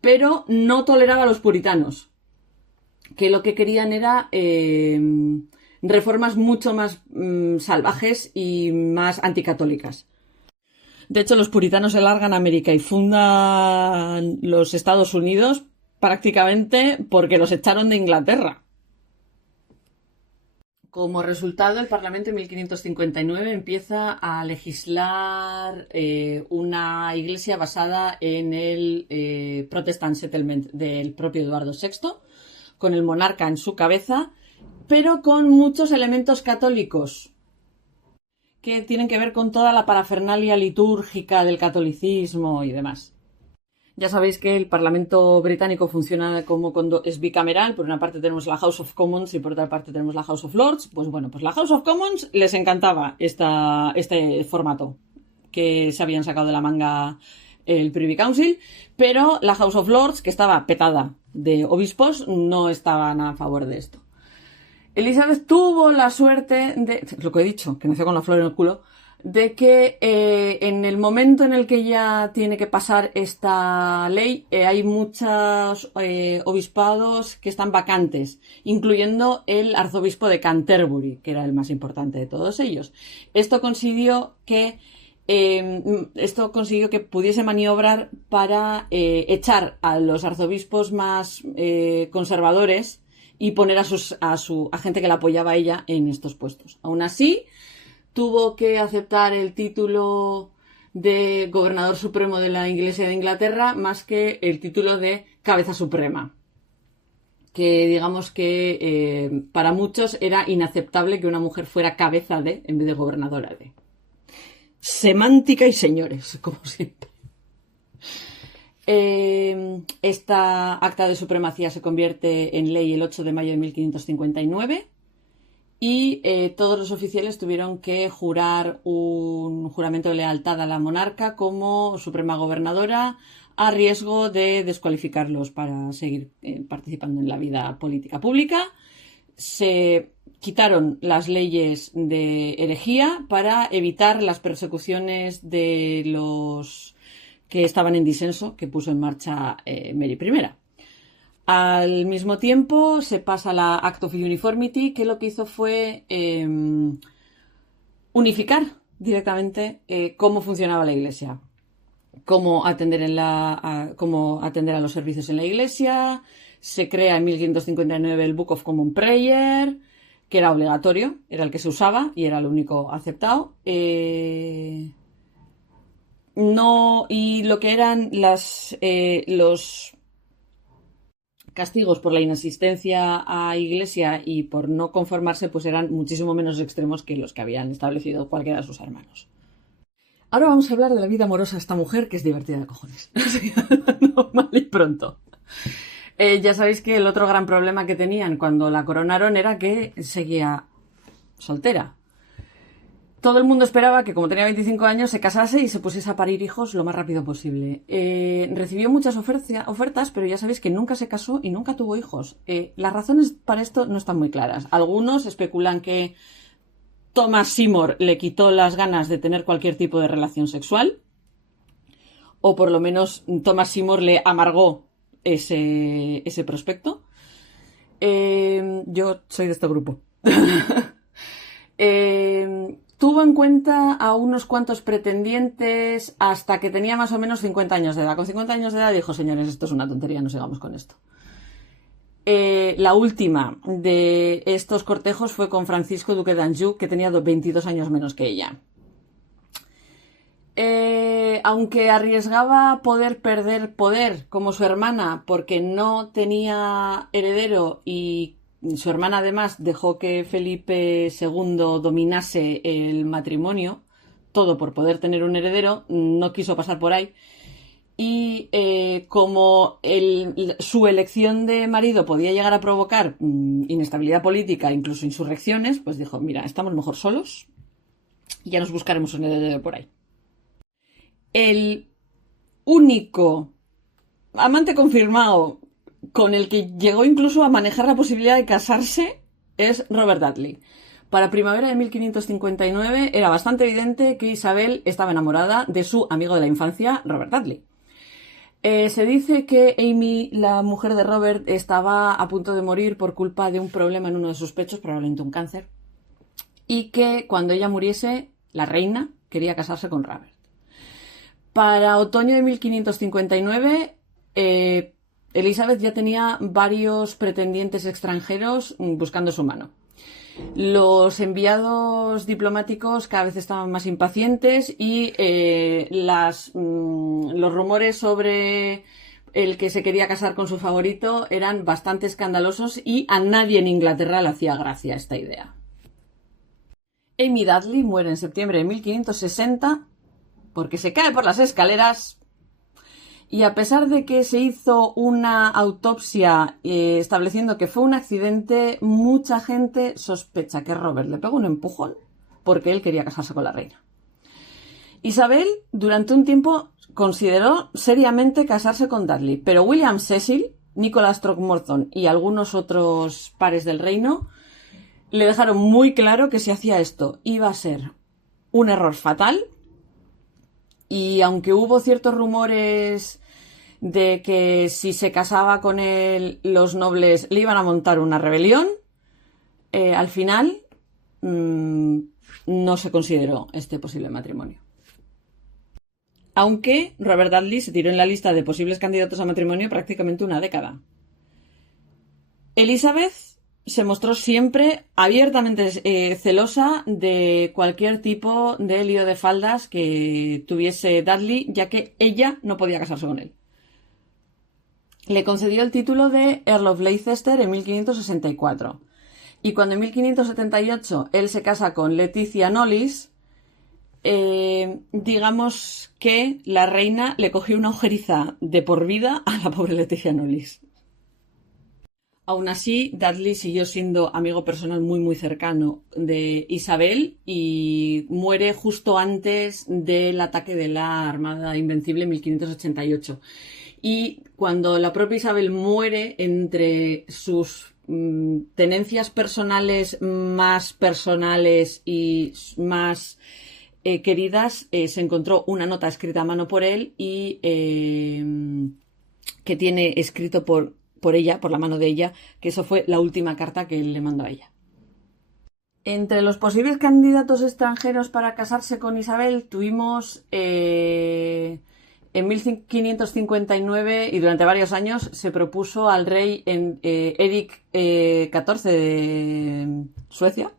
pero no toleraba a los puritanos, que lo que querían era reformas mucho más salvajes y más anticatólicas. De hecho, los puritanos se largan a América y fundan los Estados Unidos prácticamente porque los echaron de Inglaterra. Como resultado, el Parlamento en 1559 empieza a legislar una iglesia basada en el Protestant Settlement del propio Eduardo VI, con el monarca en su cabeza, pero con muchos elementos católicos que tienen que ver con toda la parafernalia litúrgica del catolicismo y demás. Ya sabéis que el Parlamento británico funciona como cuando es bicameral. Por una parte tenemos la House of Commons y por otra parte tenemos la House of Lords. Pues bueno, pues la House of Commons les encantaba este formato que se habían sacado de la manga el Privy Council, pero la House of Lords, que estaba petada de obispos, no estaban a favor de esto. Elizabeth tuvo la suerte de, lo que he dicho, que nació con la flor en el culo, de que en el momento en el que ya tiene que pasar esta ley hay muchos obispados que están vacantes, incluyendo el arzobispo de Canterbury, que era el más importante de todos ellos. Esto consiguió que pudiese maniobrar para echar a los arzobispos más conservadores y poner a gente que la apoyaba a ella en estos puestos. Aún así, tuvo que aceptar el título de gobernador supremo de la Iglesia de Inglaterra más que el título de cabeza suprema. Que digamos que para muchos era inaceptable que una mujer fuera cabeza de en vez de gobernadora de. Semántica y señores, como siempre. Esta acta de supremacía se convierte en ley el 8 de mayo de 1559. Y todos los oficiales tuvieron que jurar un juramento de lealtad a la monarca como suprema gobernadora, a riesgo de descualificarlos para seguir participando en la vida política pública. Se quitaron las leyes de herejía para evitar las persecuciones de los que estaban en disenso que puso en marcha Mary I. Al mismo tiempo se pasa la Act of Uniformity, que lo que hizo fue unificar directamente cómo funcionaba la Iglesia, cómo atender a los servicios en la Iglesia. Se crea en 1559 el Book of Common Prayer, que era obligatorio, era el que se usaba y era el único aceptado. No, y lo que eran los castigos por la inasistencia a iglesia y por no conformarse, pues eran muchísimo menos extremos que los que habían establecido cualquiera de sus hermanos. Ahora vamos a hablar de la vida amorosa de esta mujer, que es divertida de cojones. No, mal y pronto. Ya sabéis que el otro gran problema que tenían cuando la coronaron era que seguía soltera. Todo el mundo esperaba que, como tenía 25 años, se casase y se pusiese a parir hijos lo más rápido posible. Recibió muchas ofertas, pero ya sabéis que nunca se casó y nunca tuvo hijos. Las razones para esto no están muy claras. Algunos especulan que Thomas Seymour le quitó las ganas de tener cualquier tipo de relación sexual, o por lo menos Thomas Seymour le amargó ese prospecto. Yo soy de este grupo. Tuvo en cuenta a unos cuantos pretendientes hasta que tenía más o menos 50 años de edad. Con 50 años de edad dijo, señores, esto es una tontería, no sigamos con esto. La última de estos cortejos fue con Francisco Duque d'Anjou, que tenía 22 años menos que ella. Aunque arriesgaba poder perder poder como su hermana porque no tenía heredero y su hermana además dejó que Felipe II dominase el matrimonio, todo por poder tener un heredero, no quiso pasar por ahí. Y como su elección de marido podía llegar a provocar inestabilidad política, incluso insurrecciones, pues dijo, mira, estamos mejor solos y ya nos buscaremos un heredero por ahí. El único amante confirmado con el que llegó incluso a manejar la posibilidad de casarse es Robert Dudley. Para primavera de 1559 era bastante evidente que Isabel estaba enamorada de su amigo de la infancia, Robert Dudley. Se dice que Amy, la mujer de Robert, estaba a punto de morir por culpa de un problema en uno de sus pechos, probablemente un cáncer, y que cuando ella muriese, la reina quería casarse con Robert. Para otoño de 1559, Elizabeth ya tenía varios pretendientes extranjeros buscando su mano. Los enviados diplomáticos cada vez estaban más impacientes y los rumores sobre el que se quería casar con su favorito eran bastante escandalosos y a nadie en Inglaterra le hacía gracia esta idea. Amy Dudley muere en septiembre de 1560 porque se cae por las escaleras y a pesar de que se hizo una autopsia estableciendo que fue un accidente, mucha gente sospecha que Robert le pegó un empujón porque él quería casarse con la reina. Isabel durante un tiempo consideró seriamente casarse con Dudley, pero William Cecil, Nicholas Throckmorton y algunos otros pares del reino le dejaron muy claro que si hacía esto iba a ser un error fatal. Y aunque hubo ciertos rumores de que si se casaba con él los nobles le iban a montar una rebelión, al final no se consideró este posible matrimonio. Aunque Robert Dudley se tiró en la lista de posibles candidatos a matrimonio prácticamente una década. Elizabeth se mostró siempre abiertamente celosa de cualquier tipo de lío de faldas que tuviese Dudley, ya que ella no podía casarse con él. Le concedió el título de Earl of Leicester en 1564. Y cuando en 1578 él se casa con Leticia Knollys, digamos que la reina le cogió una ojeriza de por vida a la pobre Leticia Knollys. Aún así, Dudley siguió siendo amigo personal muy muy cercano de Isabel y muere justo antes del ataque de la Armada Invencible en 1588. Y cuando la propia Isabel muere, entre sus tenencias personales más personales y más queridas, se encontró una nota escrita a mano por él y que tiene escrito por ella, por la mano de ella, que eso fue la última carta que él le mandó a ella. Entre los posibles candidatos extranjeros para casarse con Isabel tuvimos En 1559 y durante varios años se propuso al rey Eric XIV de Suecia,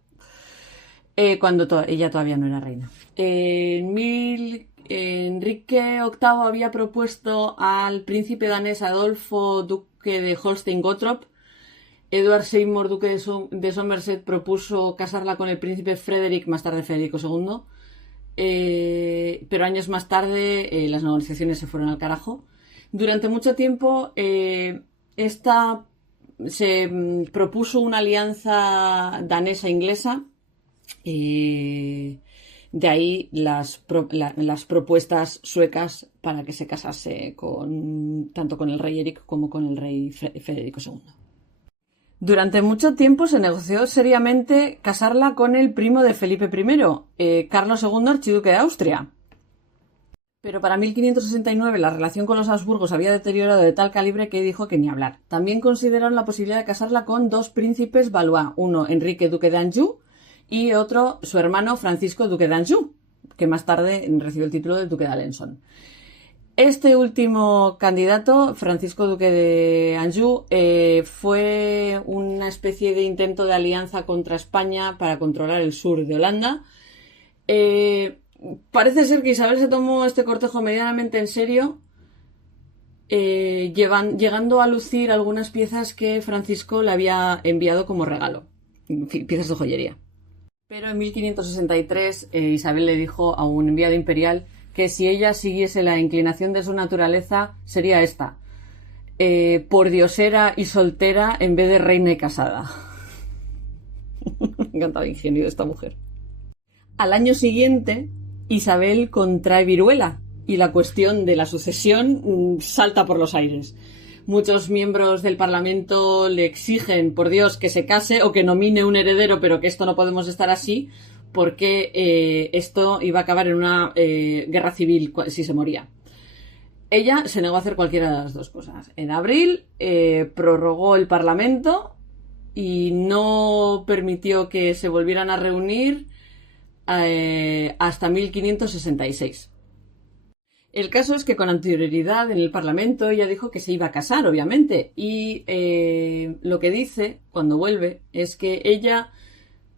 cuando ella todavía no era reina. Enrique VIII había propuesto al príncipe danés Adolfo, duque de Holstein-Gottorp. Edward Seymour, duque de Somerset, propuso casarla con el príncipe Frederick, más tarde Federico II. Pero años más tarde las negociaciones se fueron al carajo. Durante mucho tiempo se propuso una alianza danesa-inglesa. De ahí las propuestas suecas para que se casase tanto con el rey Eric como con el rey Federico II. Durante mucho tiempo se negoció seriamente casarla con el primo de Felipe I, Carlos II, archiduque de Austria. Pero para 1569 la relación con los Habsburgos había deteriorado de tal calibre que dijo que ni hablar. También consideraron la posibilidad de casarla con dos príncipes Valois, uno Enrique, duque de Anjou, y otro su hermano Francisco, duque de Anjou, que más tarde recibió el título de duque de Alençon. Este último candidato, Francisco, duque de Anjou, fue una especie de intento de alianza contra España para controlar el sur de Holanda. Parece ser que Isabel se tomó este cortejo medianamente en serio, llegando a lucir algunas piezas que Francisco le había enviado como regalo, piezas de joyería. Pero en 1563 Isabel le dijo a un enviado imperial que si ella siguiese la inclinación de su naturaleza sería esta: pordiosera y soltera en vez de reina y casada. Me encanta el ingenio de esta mujer. Al año siguiente, Isabel contrae viruela y la cuestión de la sucesión salta por los aires. Muchos miembros del Parlamento le exigen, por Dios, que se case o que nomine un heredero, pero que esto no podemos estar así, porque esto iba a acabar en una guerra civil si se moría. Ella se negó a hacer cualquiera de las dos cosas. En abril prorrogó el Parlamento y no permitió que se volvieran a reunir hasta 1566. El caso es que con anterioridad en el Parlamento ella dijo que se iba a casar, obviamente, y lo que dice cuando vuelve es que ella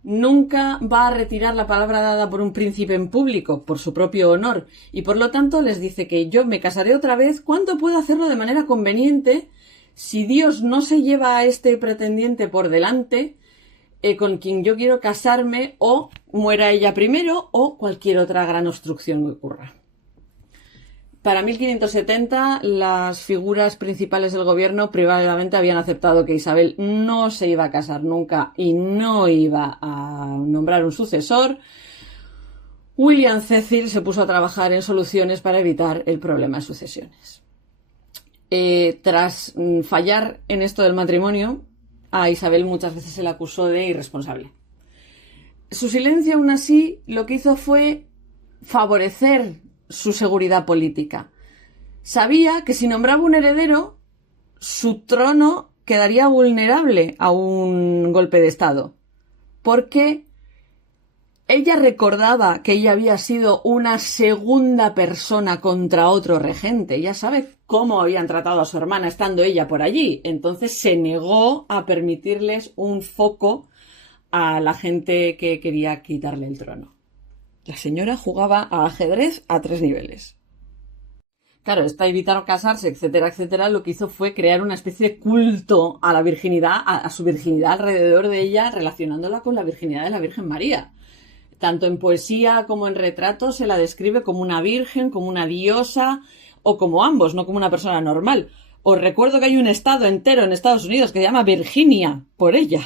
nunca va a retirar la palabra dada por un príncipe en público, por su propio honor, y por lo tanto les dice que yo me casaré otra vez cuando pueda hacerlo de manera conveniente, si Dios no se lleva a este pretendiente por delante, con quien yo quiero casarme, o muera ella primero, o cualquier otra gran obstrucción que ocurra. Para 1570, las figuras principales del gobierno privadamente habían aceptado que Isabel no se iba a casar nunca y no iba a nombrar un sucesor. William Cecil se puso a trabajar en soluciones para evitar el problema de sucesiones. Tras fallar en esto del matrimonio, a Isabel muchas veces se la acusó de irresponsable. Su silencio, aún así, lo que hizo fue favorecer su seguridad política. Sabía que si nombraba un heredero, su trono quedaría vulnerable a un golpe de estado, porque ella recordaba que ella había sido una segunda persona contra otro regente. Ella sabe cómo habían tratado a su hermana estando ella por allí. Entonces se negó a permitirles un foco a la gente que quería quitarle el trono. La señora jugaba a ajedrez a 3 niveles. Claro, esta evitaron casarse, etcétera, etcétera, lo que hizo fue crear una especie de culto a la virginidad, a su virginidad alrededor de ella, relacionándola con la virginidad de la Virgen María. Tanto en poesía como en retratos se la describe como una virgen, como una diosa, o como ambos, no como una persona normal. Os recuerdo que hay un estado entero en Estados Unidos que se llama Virginia, por ella.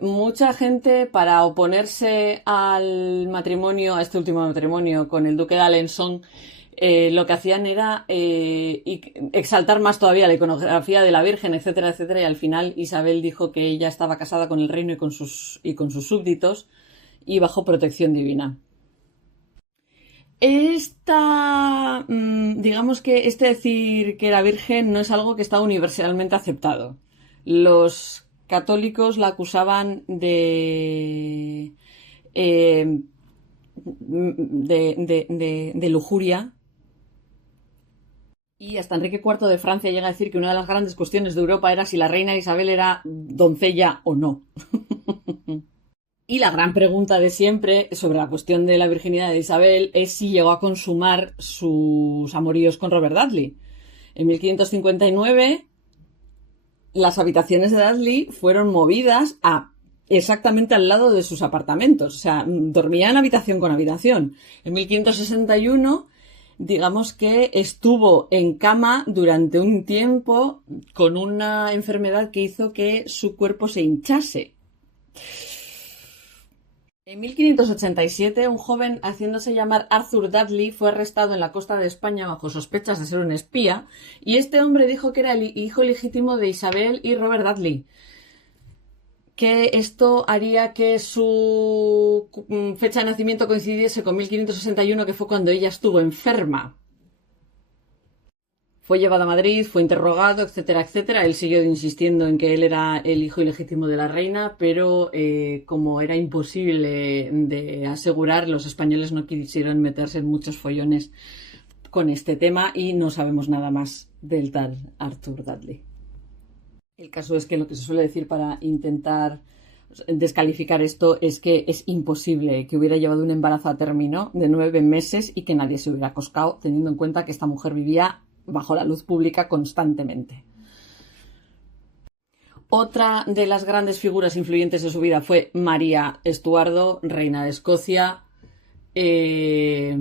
Mucha gente, para oponerse al matrimonio, a este último matrimonio con el duque de Alençon, lo que hacían era exaltar más todavía la iconografía de la Virgen, etcétera, etcétera, y al final Isabel dijo que ella estaba casada con el reino y con sus súbditos y bajo protección divina. Digamos que decir que era virgen no es algo que está universalmente aceptado. Los católicos la acusaban de de lujuria. Y hasta Enrique IV de Francia llega a decir que una de las grandes cuestiones de Europa era si la reina Isabel era doncella o no. Y la gran pregunta de siempre sobre la cuestión de la virginidad de Isabel es si llegó a consumar sus amoríos con Robert Dudley. En 1559, las habitaciones de Dudley fueron movidas exactamente al lado de sus apartamentos. O sea, dormían habitación con habitación. En 1561, digamos que estuvo en cama durante un tiempo con una enfermedad que hizo que su cuerpo se hinchase. En 1587, un joven haciéndose llamar Arthur Dudley fue arrestado en la costa de España bajo sospechas de ser un espía, y este hombre dijo que era el hijo legítimo de Isabel y Robert Dudley, que esto haría que su fecha de nacimiento coincidiese con 1561, que fue cuando ella estuvo enferma. Fue llevado a Madrid, fue interrogado, etcétera, etcétera. Él siguió insistiendo en que él era el hijo ilegítimo de la reina, pero como era imposible de asegurar, los españoles no quisieron meterse en muchos follones con este tema y no sabemos nada más del tal Arthur Dudley. El caso es que lo que se suele decir para intentar descalificar esto es que es imposible que hubiera llevado un embarazo a término de 9 meses y que nadie se hubiera acoscado, teniendo en cuenta que esta mujer vivía bajo la luz pública constantemente. Otra de las grandes figuras influyentes de su vida fue María Estuardo, reina de Escocia. Esto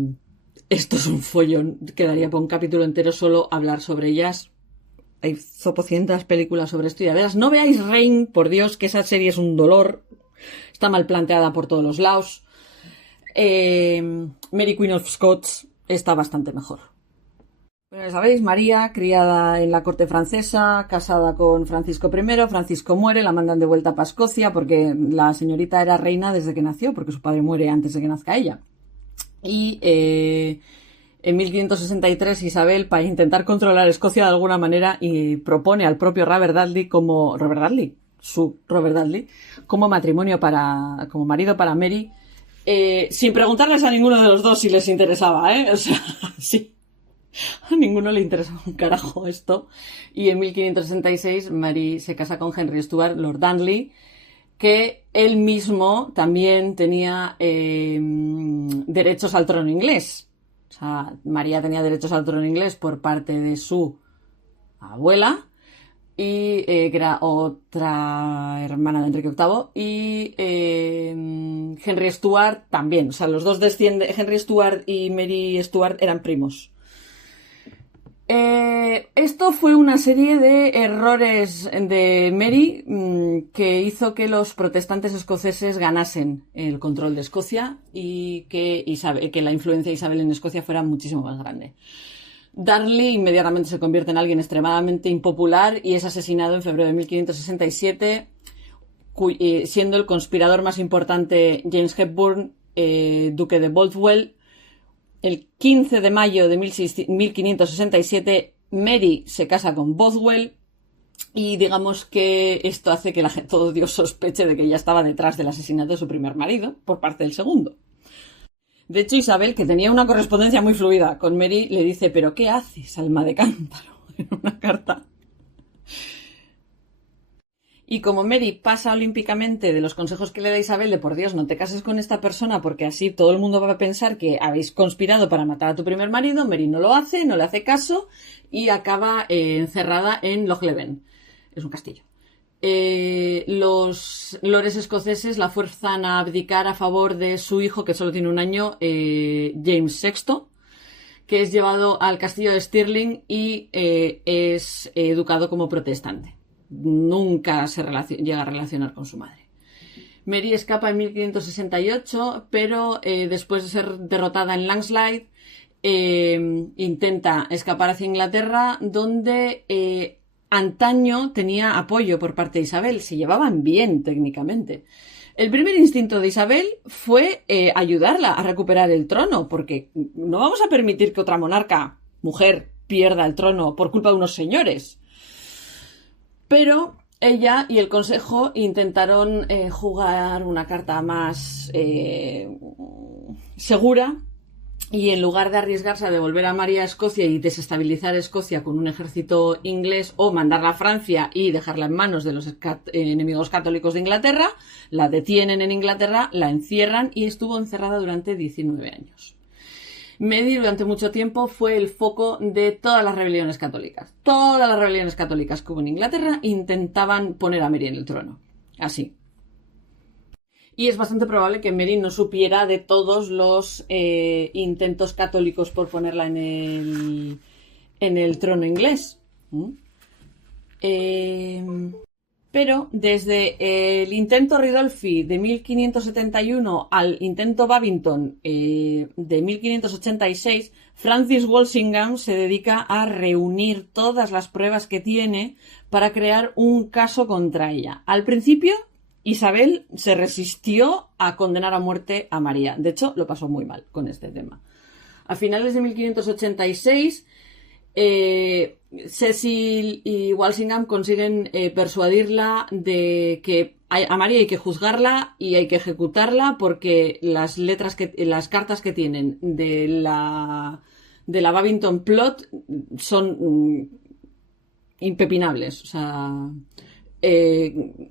es un follón, quedaría por un capítulo entero solo hablar sobre ellas. Hay zopocientas películas sobre esto y a veras, no veáis Reign, por Dios, que esa serie es un dolor. Está mal planteada por todos los lados. Mary Queen of Scots está bastante mejor. Bueno, ya sabéis, María, criada en la corte francesa, casada con Francisco I, Francisco muere, la mandan de vuelta para Escocia porque la señorita era reina desde que nació, porque su padre muere antes de que nazca ella. Y en 1563 Isabel, para intentar controlar Escocia de alguna manera, y propone al propio Robert Dudley como matrimonio como marido para Mary, sin preguntarles a ninguno de los dos si les interesaba, o sea, sí. A ninguno le interesaba un carajo esto. Y en 1566 Mary se casa con Henry Stuart, Lord Dudley, que él mismo también tenía derechos al trono inglés. O sea, María tenía derechos al trono inglés por parte de su abuela, y que era otra hermana de Enrique VIII, y Henry Stuart también. O sea, los dos Henry Stuart y Mary Stuart eran primos. Esto fue una serie de errores de Mary que hizo que los protestantes escoceses ganasen el control de Escocia y que la influencia de Isabel en Escocia fuera muchísimo más grande. Dudley inmediatamente se convierte en alguien extremadamente impopular y es asesinado en febrero de 1567, siendo el conspirador más importante James Hepburn, duque de Bothwell. El 15 de mayo de 1567, Mary se casa con Bothwell y digamos que esto hace que todo Dios sospeche de que ella estaba detrás del asesinato de su primer marido por parte del segundo. De hecho, Isabel, que tenía una correspondencia muy fluida con Mary, le dice: ¿pero qué haces, alma de cántaro? En una carta. Y como Mary pasa olímpicamente de los consejos que le da Isabel de por Dios, no te cases con esta persona porque así todo el mundo va a pensar que habéis conspirado para matar a tu primer marido, Mary no lo hace, no le hace caso y acaba encerrada en Loch Leven. Es un castillo. Los lores escoceses la fuerzan a abdicar a favor de su hijo, que solo tiene un año, James VI, que es llevado al castillo de Stirling y es educado como protestante. Nunca se llega a relacionar con su madre. Mary escapa en 1568, pero después de ser derrotada en Landslide, intenta escapar hacia Inglaterra, donde antaño tenía apoyo por parte de Isabel. Se llevaban bien técnicamente. El primer instinto de Isabel fue ayudarla a recuperar el trono, porque no vamos a permitir que otra monarca, mujer, pierda el trono por culpa de unos señores. Pero ella y el consejo intentaron jugar una carta más segura, y en lugar de arriesgarse a devolver a María a Escocia y desestabilizar Escocia con un ejército inglés o mandarla a Francia y dejarla en manos de los enemigos católicos de Inglaterra, la detienen en Inglaterra, la encierran y estuvo encerrada durante 19 años. Mary durante mucho tiempo fue el foco de todas las rebeliones católicas. Todas las rebeliones católicas que hubo en Inglaterra intentaban poner a Mary en el trono. Así. Y es bastante probable que Mary no supiera de todos los intentos católicos por ponerla en el trono inglés. Pero desde el intento Ridolfi de 1571 al intento Babington de 1586, Francis Walsingham se dedica a reunir todas las pruebas que tiene para crear un caso contra ella. Al principio, Isabel se resistió a condenar a muerte a María. De hecho, lo pasó muy mal con este tema. A finales de 1586, Cecil y Walsingham consiguen persuadirla de que a María hay que juzgarla y hay que ejecutarla porque las cartas que tienen de la Babington Plot son impepinables. O sea,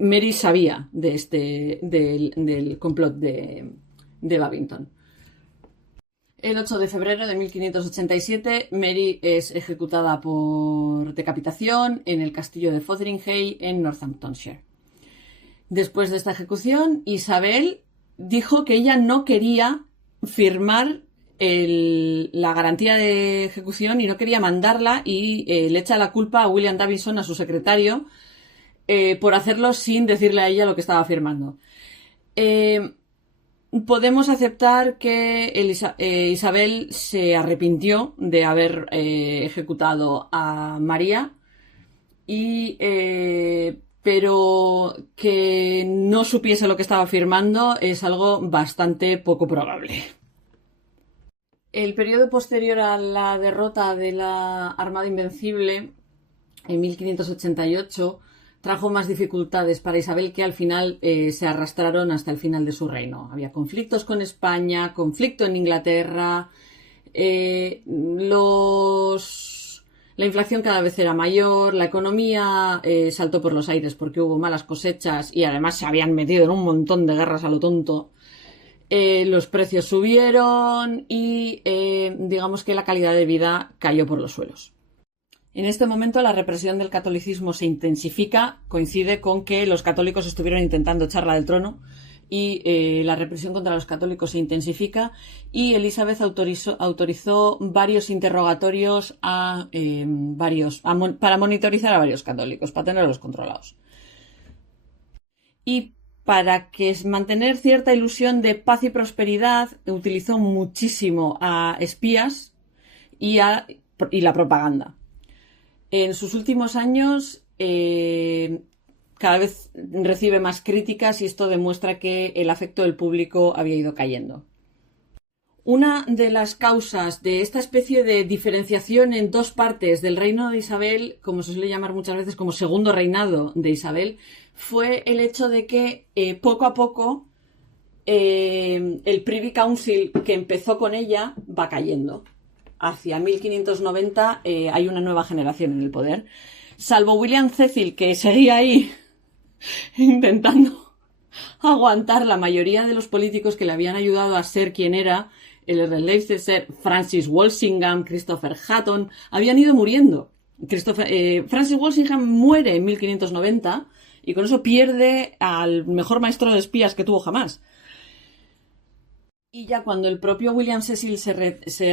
Mary sabía del complot de Babington. El 8 de febrero de 1587, Mary es ejecutada por decapitación en el castillo de Fotheringhay, en Northamptonshire. Después de esta ejecución, Isabel dijo que ella no quería firmar la garantía de ejecución y no quería mandarla, y le echa la culpa a William Davison, a su secretario, por hacerlo sin decirle a ella lo que estaba firmando. Podemos aceptar que Isabel se arrepintió de haber ejecutado a María, pero que no supiese lo que estaba firmando es algo bastante poco probable. El periodo posterior a la derrota de la Armada Invencible, en 1588, trajo más dificultades para Isabel, que al final se arrastraron hasta el final de su reino. Había conflictos con España, conflicto en Inglaterra, la inflación cada vez era mayor, la economía saltó por los aires porque hubo malas cosechas y además se habían metido en un montón de guerras a lo tonto. Los precios subieron y digamos que la calidad de vida cayó por los suelos. En este momento la represión del catolicismo se intensifica, coincide con que los católicos estuvieron intentando echarla del trono y la represión contra los católicos se intensifica, y Elizabeth autorizó varios interrogatorios para monitorizar a varios católicos, para tenerlos controlados. Y para mantener cierta ilusión de paz y prosperidad, utilizó muchísimo a espías y la propaganda. En sus últimos años cada vez recibe más críticas y esto demuestra que el afecto del público había ido cayendo. Una de las causas de esta especie de diferenciación en dos partes del reino de Isabel, como se suele llamar muchas veces como segundo reinado de Isabel, fue el hecho de que poco a poco el Privy Council que empezó con ella va cayendo. Hacia 1590 hay una nueva generación en el poder. Salvo William Cecil, que seguía ahí intentando aguantar la mayoría de los políticos que le habían ayudado a ser quien era, el Earl de Leicester, Francis Walsingham, Christopher Hatton, habían ido muriendo. Francis Walsingham muere en 1590 y con eso pierde al mejor maestro de espías que tuvo jamás. Y ya cuando el propio William Cecil se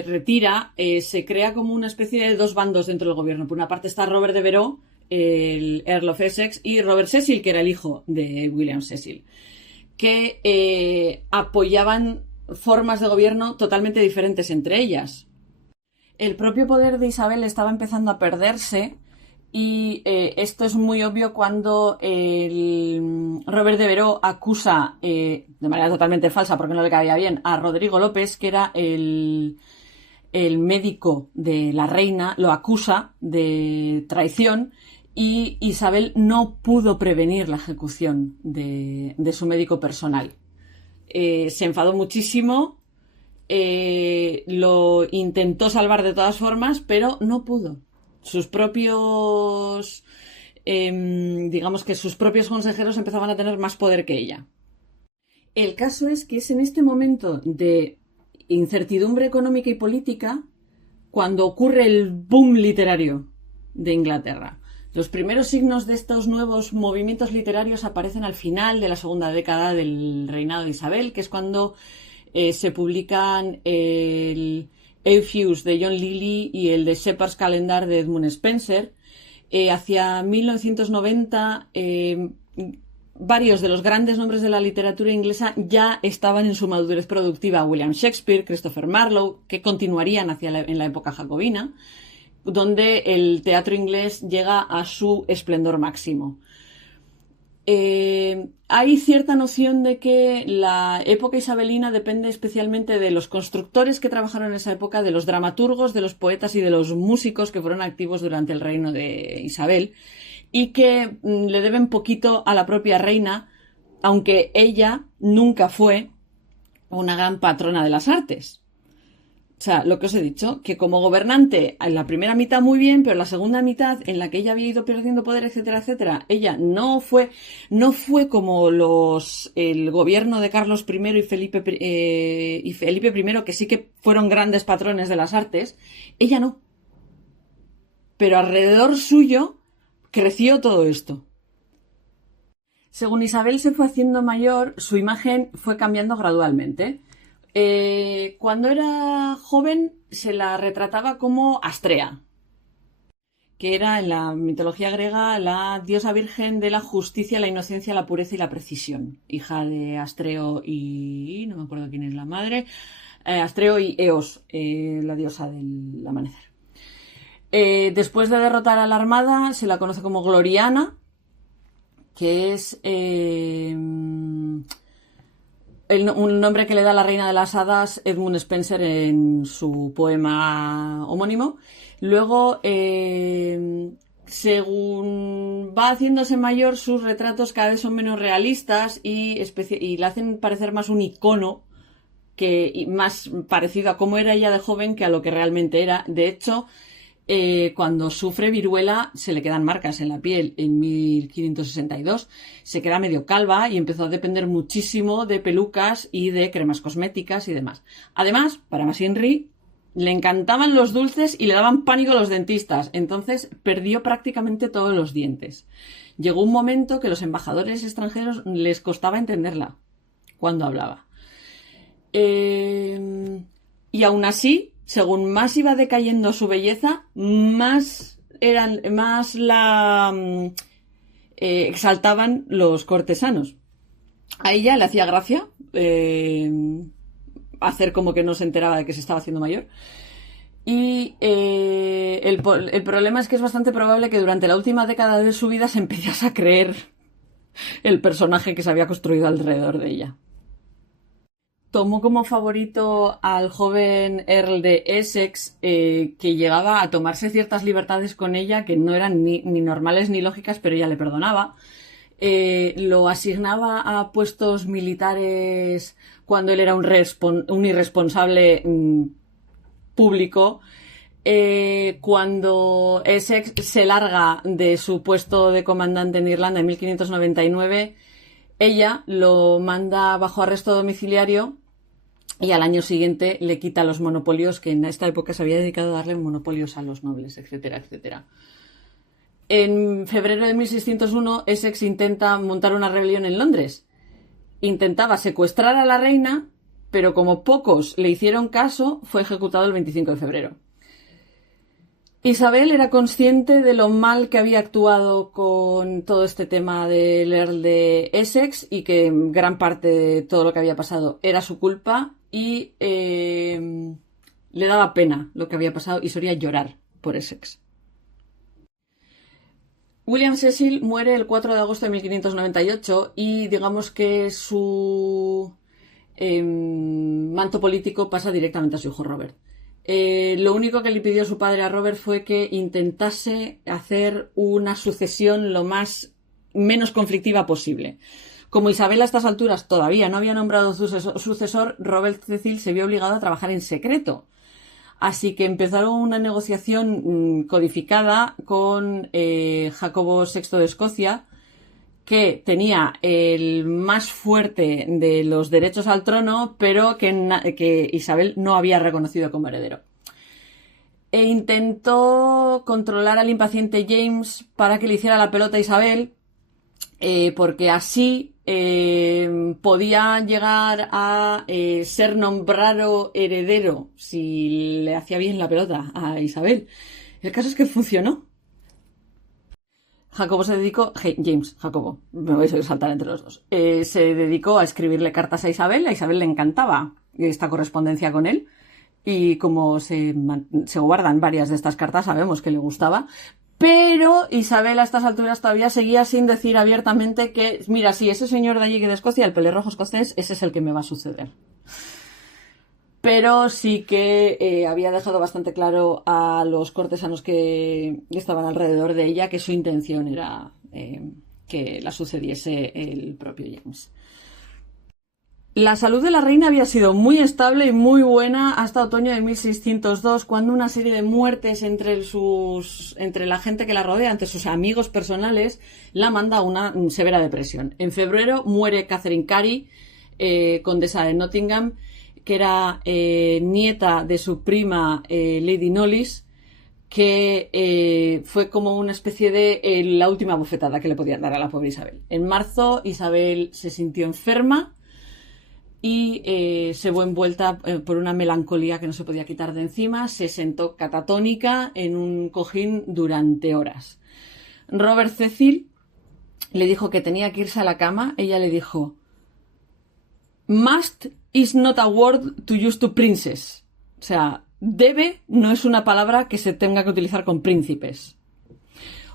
retira, se crea como una especie de dos bandos dentro del gobierno. Por una parte está Robert de Veró, el Earl of Essex, y Robert Cecil, que era el hijo de William Cecil, que apoyaban formas de gobierno totalmente diferentes entre ellas. El propio poder de Isabel estaba empezando a perderse, y esto es muy obvio cuando Robert de Veró acusa, de manera totalmente falsa porque no le caía bien, a Rodrigo López, que era el médico de la reina, lo acusa de traición, y Isabel no pudo prevenir la ejecución de su médico personal. Se enfadó muchísimo lo intentó salvar de todas formas, pero no pudo. Sus propios, digamos que sus propios consejeros empezaban a tener más poder que ella. El caso es que es en este momento de incertidumbre económica y política cuando ocurre el boom literario de Inglaterra. Los primeros signos de estos nuevos movimientos literarios aparecen al final de la segunda década del reinado de Isabel, que es cuando se publican el Euphues de John Lilly y el de Shepherd's Calendar de Edmund Spenser. Hacia 1990, varios de los grandes nombres de la literatura inglesa ya estaban en su madurez productiva. William Shakespeare, Christopher Marlowe, que continuarían en la época jacobina, donde el teatro inglés llega a su esplendor máximo. Hay cierta noción de que la época isabelina depende especialmente de los constructores que trabajaron en esa época, de los dramaturgos, de los poetas y de los músicos que fueron activos durante el reino de Isabel, y que le deben poquito a la propia reina, aunque ella nunca fue una gran patrona de las artes. O sea, lo que os he dicho, que como gobernante en la primera mitad muy bien, pero en la segunda mitad, en la que ella había ido perdiendo poder, etcétera, etcétera, ella no fue como el gobierno de Carlos I y Felipe I, que sí que fueron grandes patrones de las artes. Ella no. Pero alrededor suyo creció todo esto. Según Isabel se fue haciendo mayor, su imagen fue cambiando gradualmente. Cuando era joven se la retrataba como Astrea, que era en la mitología griega la diosa virgen de la justicia, la inocencia, la pureza y la precisión, hija de Astreo y... no me acuerdo quién es la madre, Astreo y Eos, la diosa del amanecer. Después de derrotar a la armada se la conoce como Gloriana, que es un nombre que le da la reina de las hadas Edmund Spenser en su poema homónimo. Luego, según va haciéndose mayor, sus retratos cada vez son menos realistas y le hacen parecer más un icono, que más parecido a cómo era ella de joven que a lo que realmente era. De hecho, cuando sufre viruela se le quedan marcas en la piel en 1562, se queda medio calva y empezó a depender muchísimo de pelucas y de cremas cosméticas y demás. Además, para más Inri, le encantaban los dulces y le daban pánico a los dentistas, entonces perdió prácticamente todos los dientes. Llegó un momento que los embajadores extranjeros les costaba entenderla cuando hablaba. Y aún así, según más iba decayendo su belleza, más la exaltaban los cortesanos. A ella le hacía gracia hacer como que no se enteraba de que se estaba haciendo mayor. Y el problema es que es bastante probable que durante la última década de su vida se empezase a creer el personaje que se había construido alrededor de ella. Tomó como favorito al joven Earl de Essex, que llegaba a tomarse ciertas libertades con ella que no eran ni normales ni lógicas, pero ella le perdonaba. Lo asignaba a puestos militares cuando él era un irresponsable público. Cuando Essex se larga de su puesto de comandante en Irlanda en 1599, ella lo manda bajo arresto domiciliario y al año siguiente le quita los monopolios, que en esta época se había dedicado a darle monopolios a los nobles, etcétera, etcétera. En febrero de 1601, Essex intenta montar una rebelión en Londres. Intentaba secuestrar a la reina, pero como pocos le hicieron caso, fue ejecutado el 25 de febrero. Isabel era consciente de lo mal que había actuado con todo este tema del Earl de Essex y que gran parte de todo lo que había pasado era su culpa y le daba pena lo que había pasado y solía llorar por Essex. William Cecil muere el 4 de agosto de 1598 y digamos que su manto político pasa directamente a su hijo Robert. Lo único que le pidió su padre a Robert fue que intentase hacer una sucesión lo menos conflictiva posible. Como Isabel a estas alturas todavía no había nombrado sucesor, Robert Cecil se vio obligado a trabajar en secreto. Así que empezaron una negociación codificada con Jacobo VI de Escocia, que tenía el más fuerte de los derechos al trono, pero que Isabel no había reconocido como heredero. E intentó controlar al impaciente James para que le hiciera la pelota a Isabel, porque así podía llegar a ser nombrado heredero si le hacía bien la pelota a Isabel. El caso es que funcionó. Jacobo se dedicó, James, Jacobo, me voy a saltar entre los dos, se dedicó a escribirle cartas a Isabel le encantaba esta correspondencia con él, y como se guardan varias de estas cartas, sabemos que le gustaba, pero Isabel a estas alturas todavía seguía sin decir abiertamente que, mira, sí, ese señor de allí que de Escocia, el pelirrojo escocés, ese es el que me va a suceder. Pero sí que había dejado bastante claro a los cortesanos que estaban alrededor de ella que su intención era que la sucediese el propio James. La salud de la reina había sido muy estable y muy buena hasta otoño de 1602, cuando una serie de muertes entre la gente que la rodea, entre sus amigos personales, la manda a una severa depresión. En febrero muere Catherine Carey, condesa de Nottingham, que era nieta de su prima Lady Knollys, que fue como una especie de la última bofetada que le podían dar a la pobre Isabel. En marzo Isabel se sintió enferma y se vio envuelta por una melancolía que no se podía quitar de encima. Se sentó catatónica en un cojín durante horas. Robert Cecil le dijo que tenía que irse a la cama. Ella le dijo: "Must is not a word to use to princess". O sea, debe no es una palabra que se tenga que utilizar con príncipes.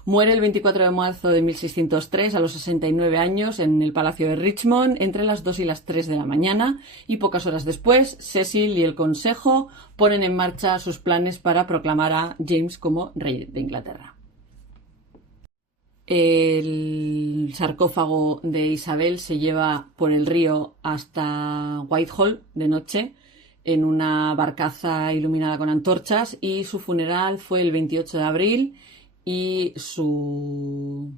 Muere el 24 de marzo de 1603 a los 69 años en el Palacio de Richmond entre las 2 y las 3 de la mañana, y pocas horas después Cecil y el Consejo ponen en marcha sus planes para proclamar a James como rey de Inglaterra. El sarcófago de Isabel se lleva por el río hasta Whitehall de noche en una barcaza iluminada con antorchas, y su funeral fue el 28 de abril y su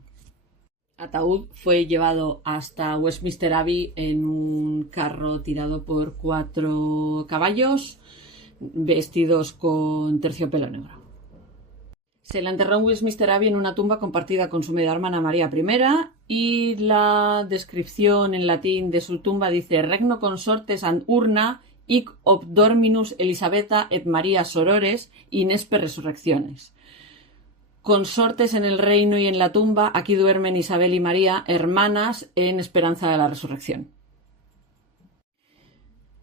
ataúd fue llevado hasta Westminster Abbey en un carro tirado por 4 caballos vestidos con terciopelo negro. Se la enterró en Westminster Abbey en una tumba compartida con su media hermana María I, y la descripción en latín de su tumba dice: Regno consortes and urna hic ob Dominus Elisabetta et Maria sorores inespe resurrecciones. Consortes en el reino y en la tumba, aquí duermen Isabel y María, hermanas en esperanza de la resurrección.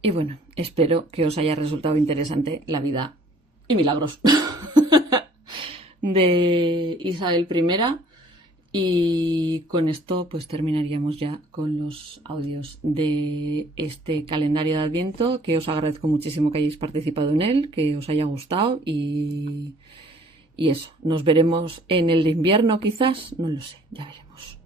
Y bueno, espero que os haya resultado interesante la vida y milagros de Isabel I, y con esto pues terminaríamos ya con los audios de este calendario de Adviento, que os agradezco muchísimo que hayáis participado en él, que os haya gustado, y eso, nos veremos en el de invierno quizás, no lo sé, ya veremos.